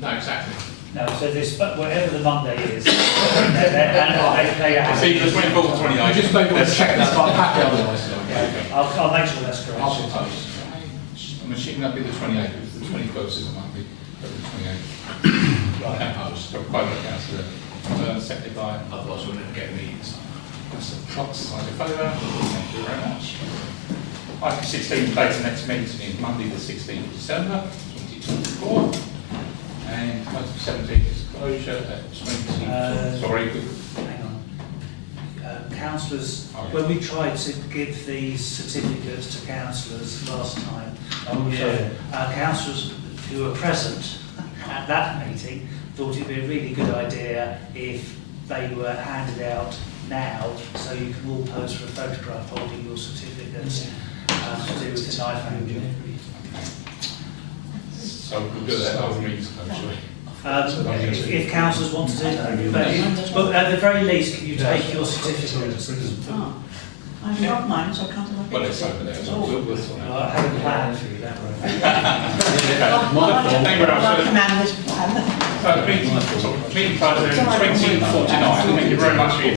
No, exactly. No, so this, but whatever the Monday is, they have. See, the 24th or 28th. I just maybe want to check that's not happy otherwise. I'll make sure that's correct. I'll propose. I'm assuming that'll be the 28th, if the 21st is a Monday, but the 28th. Right. Proposed by the councillor, seconded by. Otherwise we'll never get a meeting. Councillor Cox, all in favour? Thank you very much. Item 16, date of next meeting is Monday the 16th of December 2024. And item 17 is closure at 20. Sorry. Hang on. Councillors, when we tried to give these certificates to councillors last time, councillors who were present at that meeting thought it'd be a really good idea if they were handed out now, so you can all pose for a photograph holding your certificates to do with the iPhone. So we'll do that after meetings, actually. If councillors want to do that, but at the very least, can you take your certificates? I've got mine, so I can't have a Well, it's over there. I have a plan for you that way. Thank you very much. recommend this plan. Meeting time is 2049. Thank you very much for your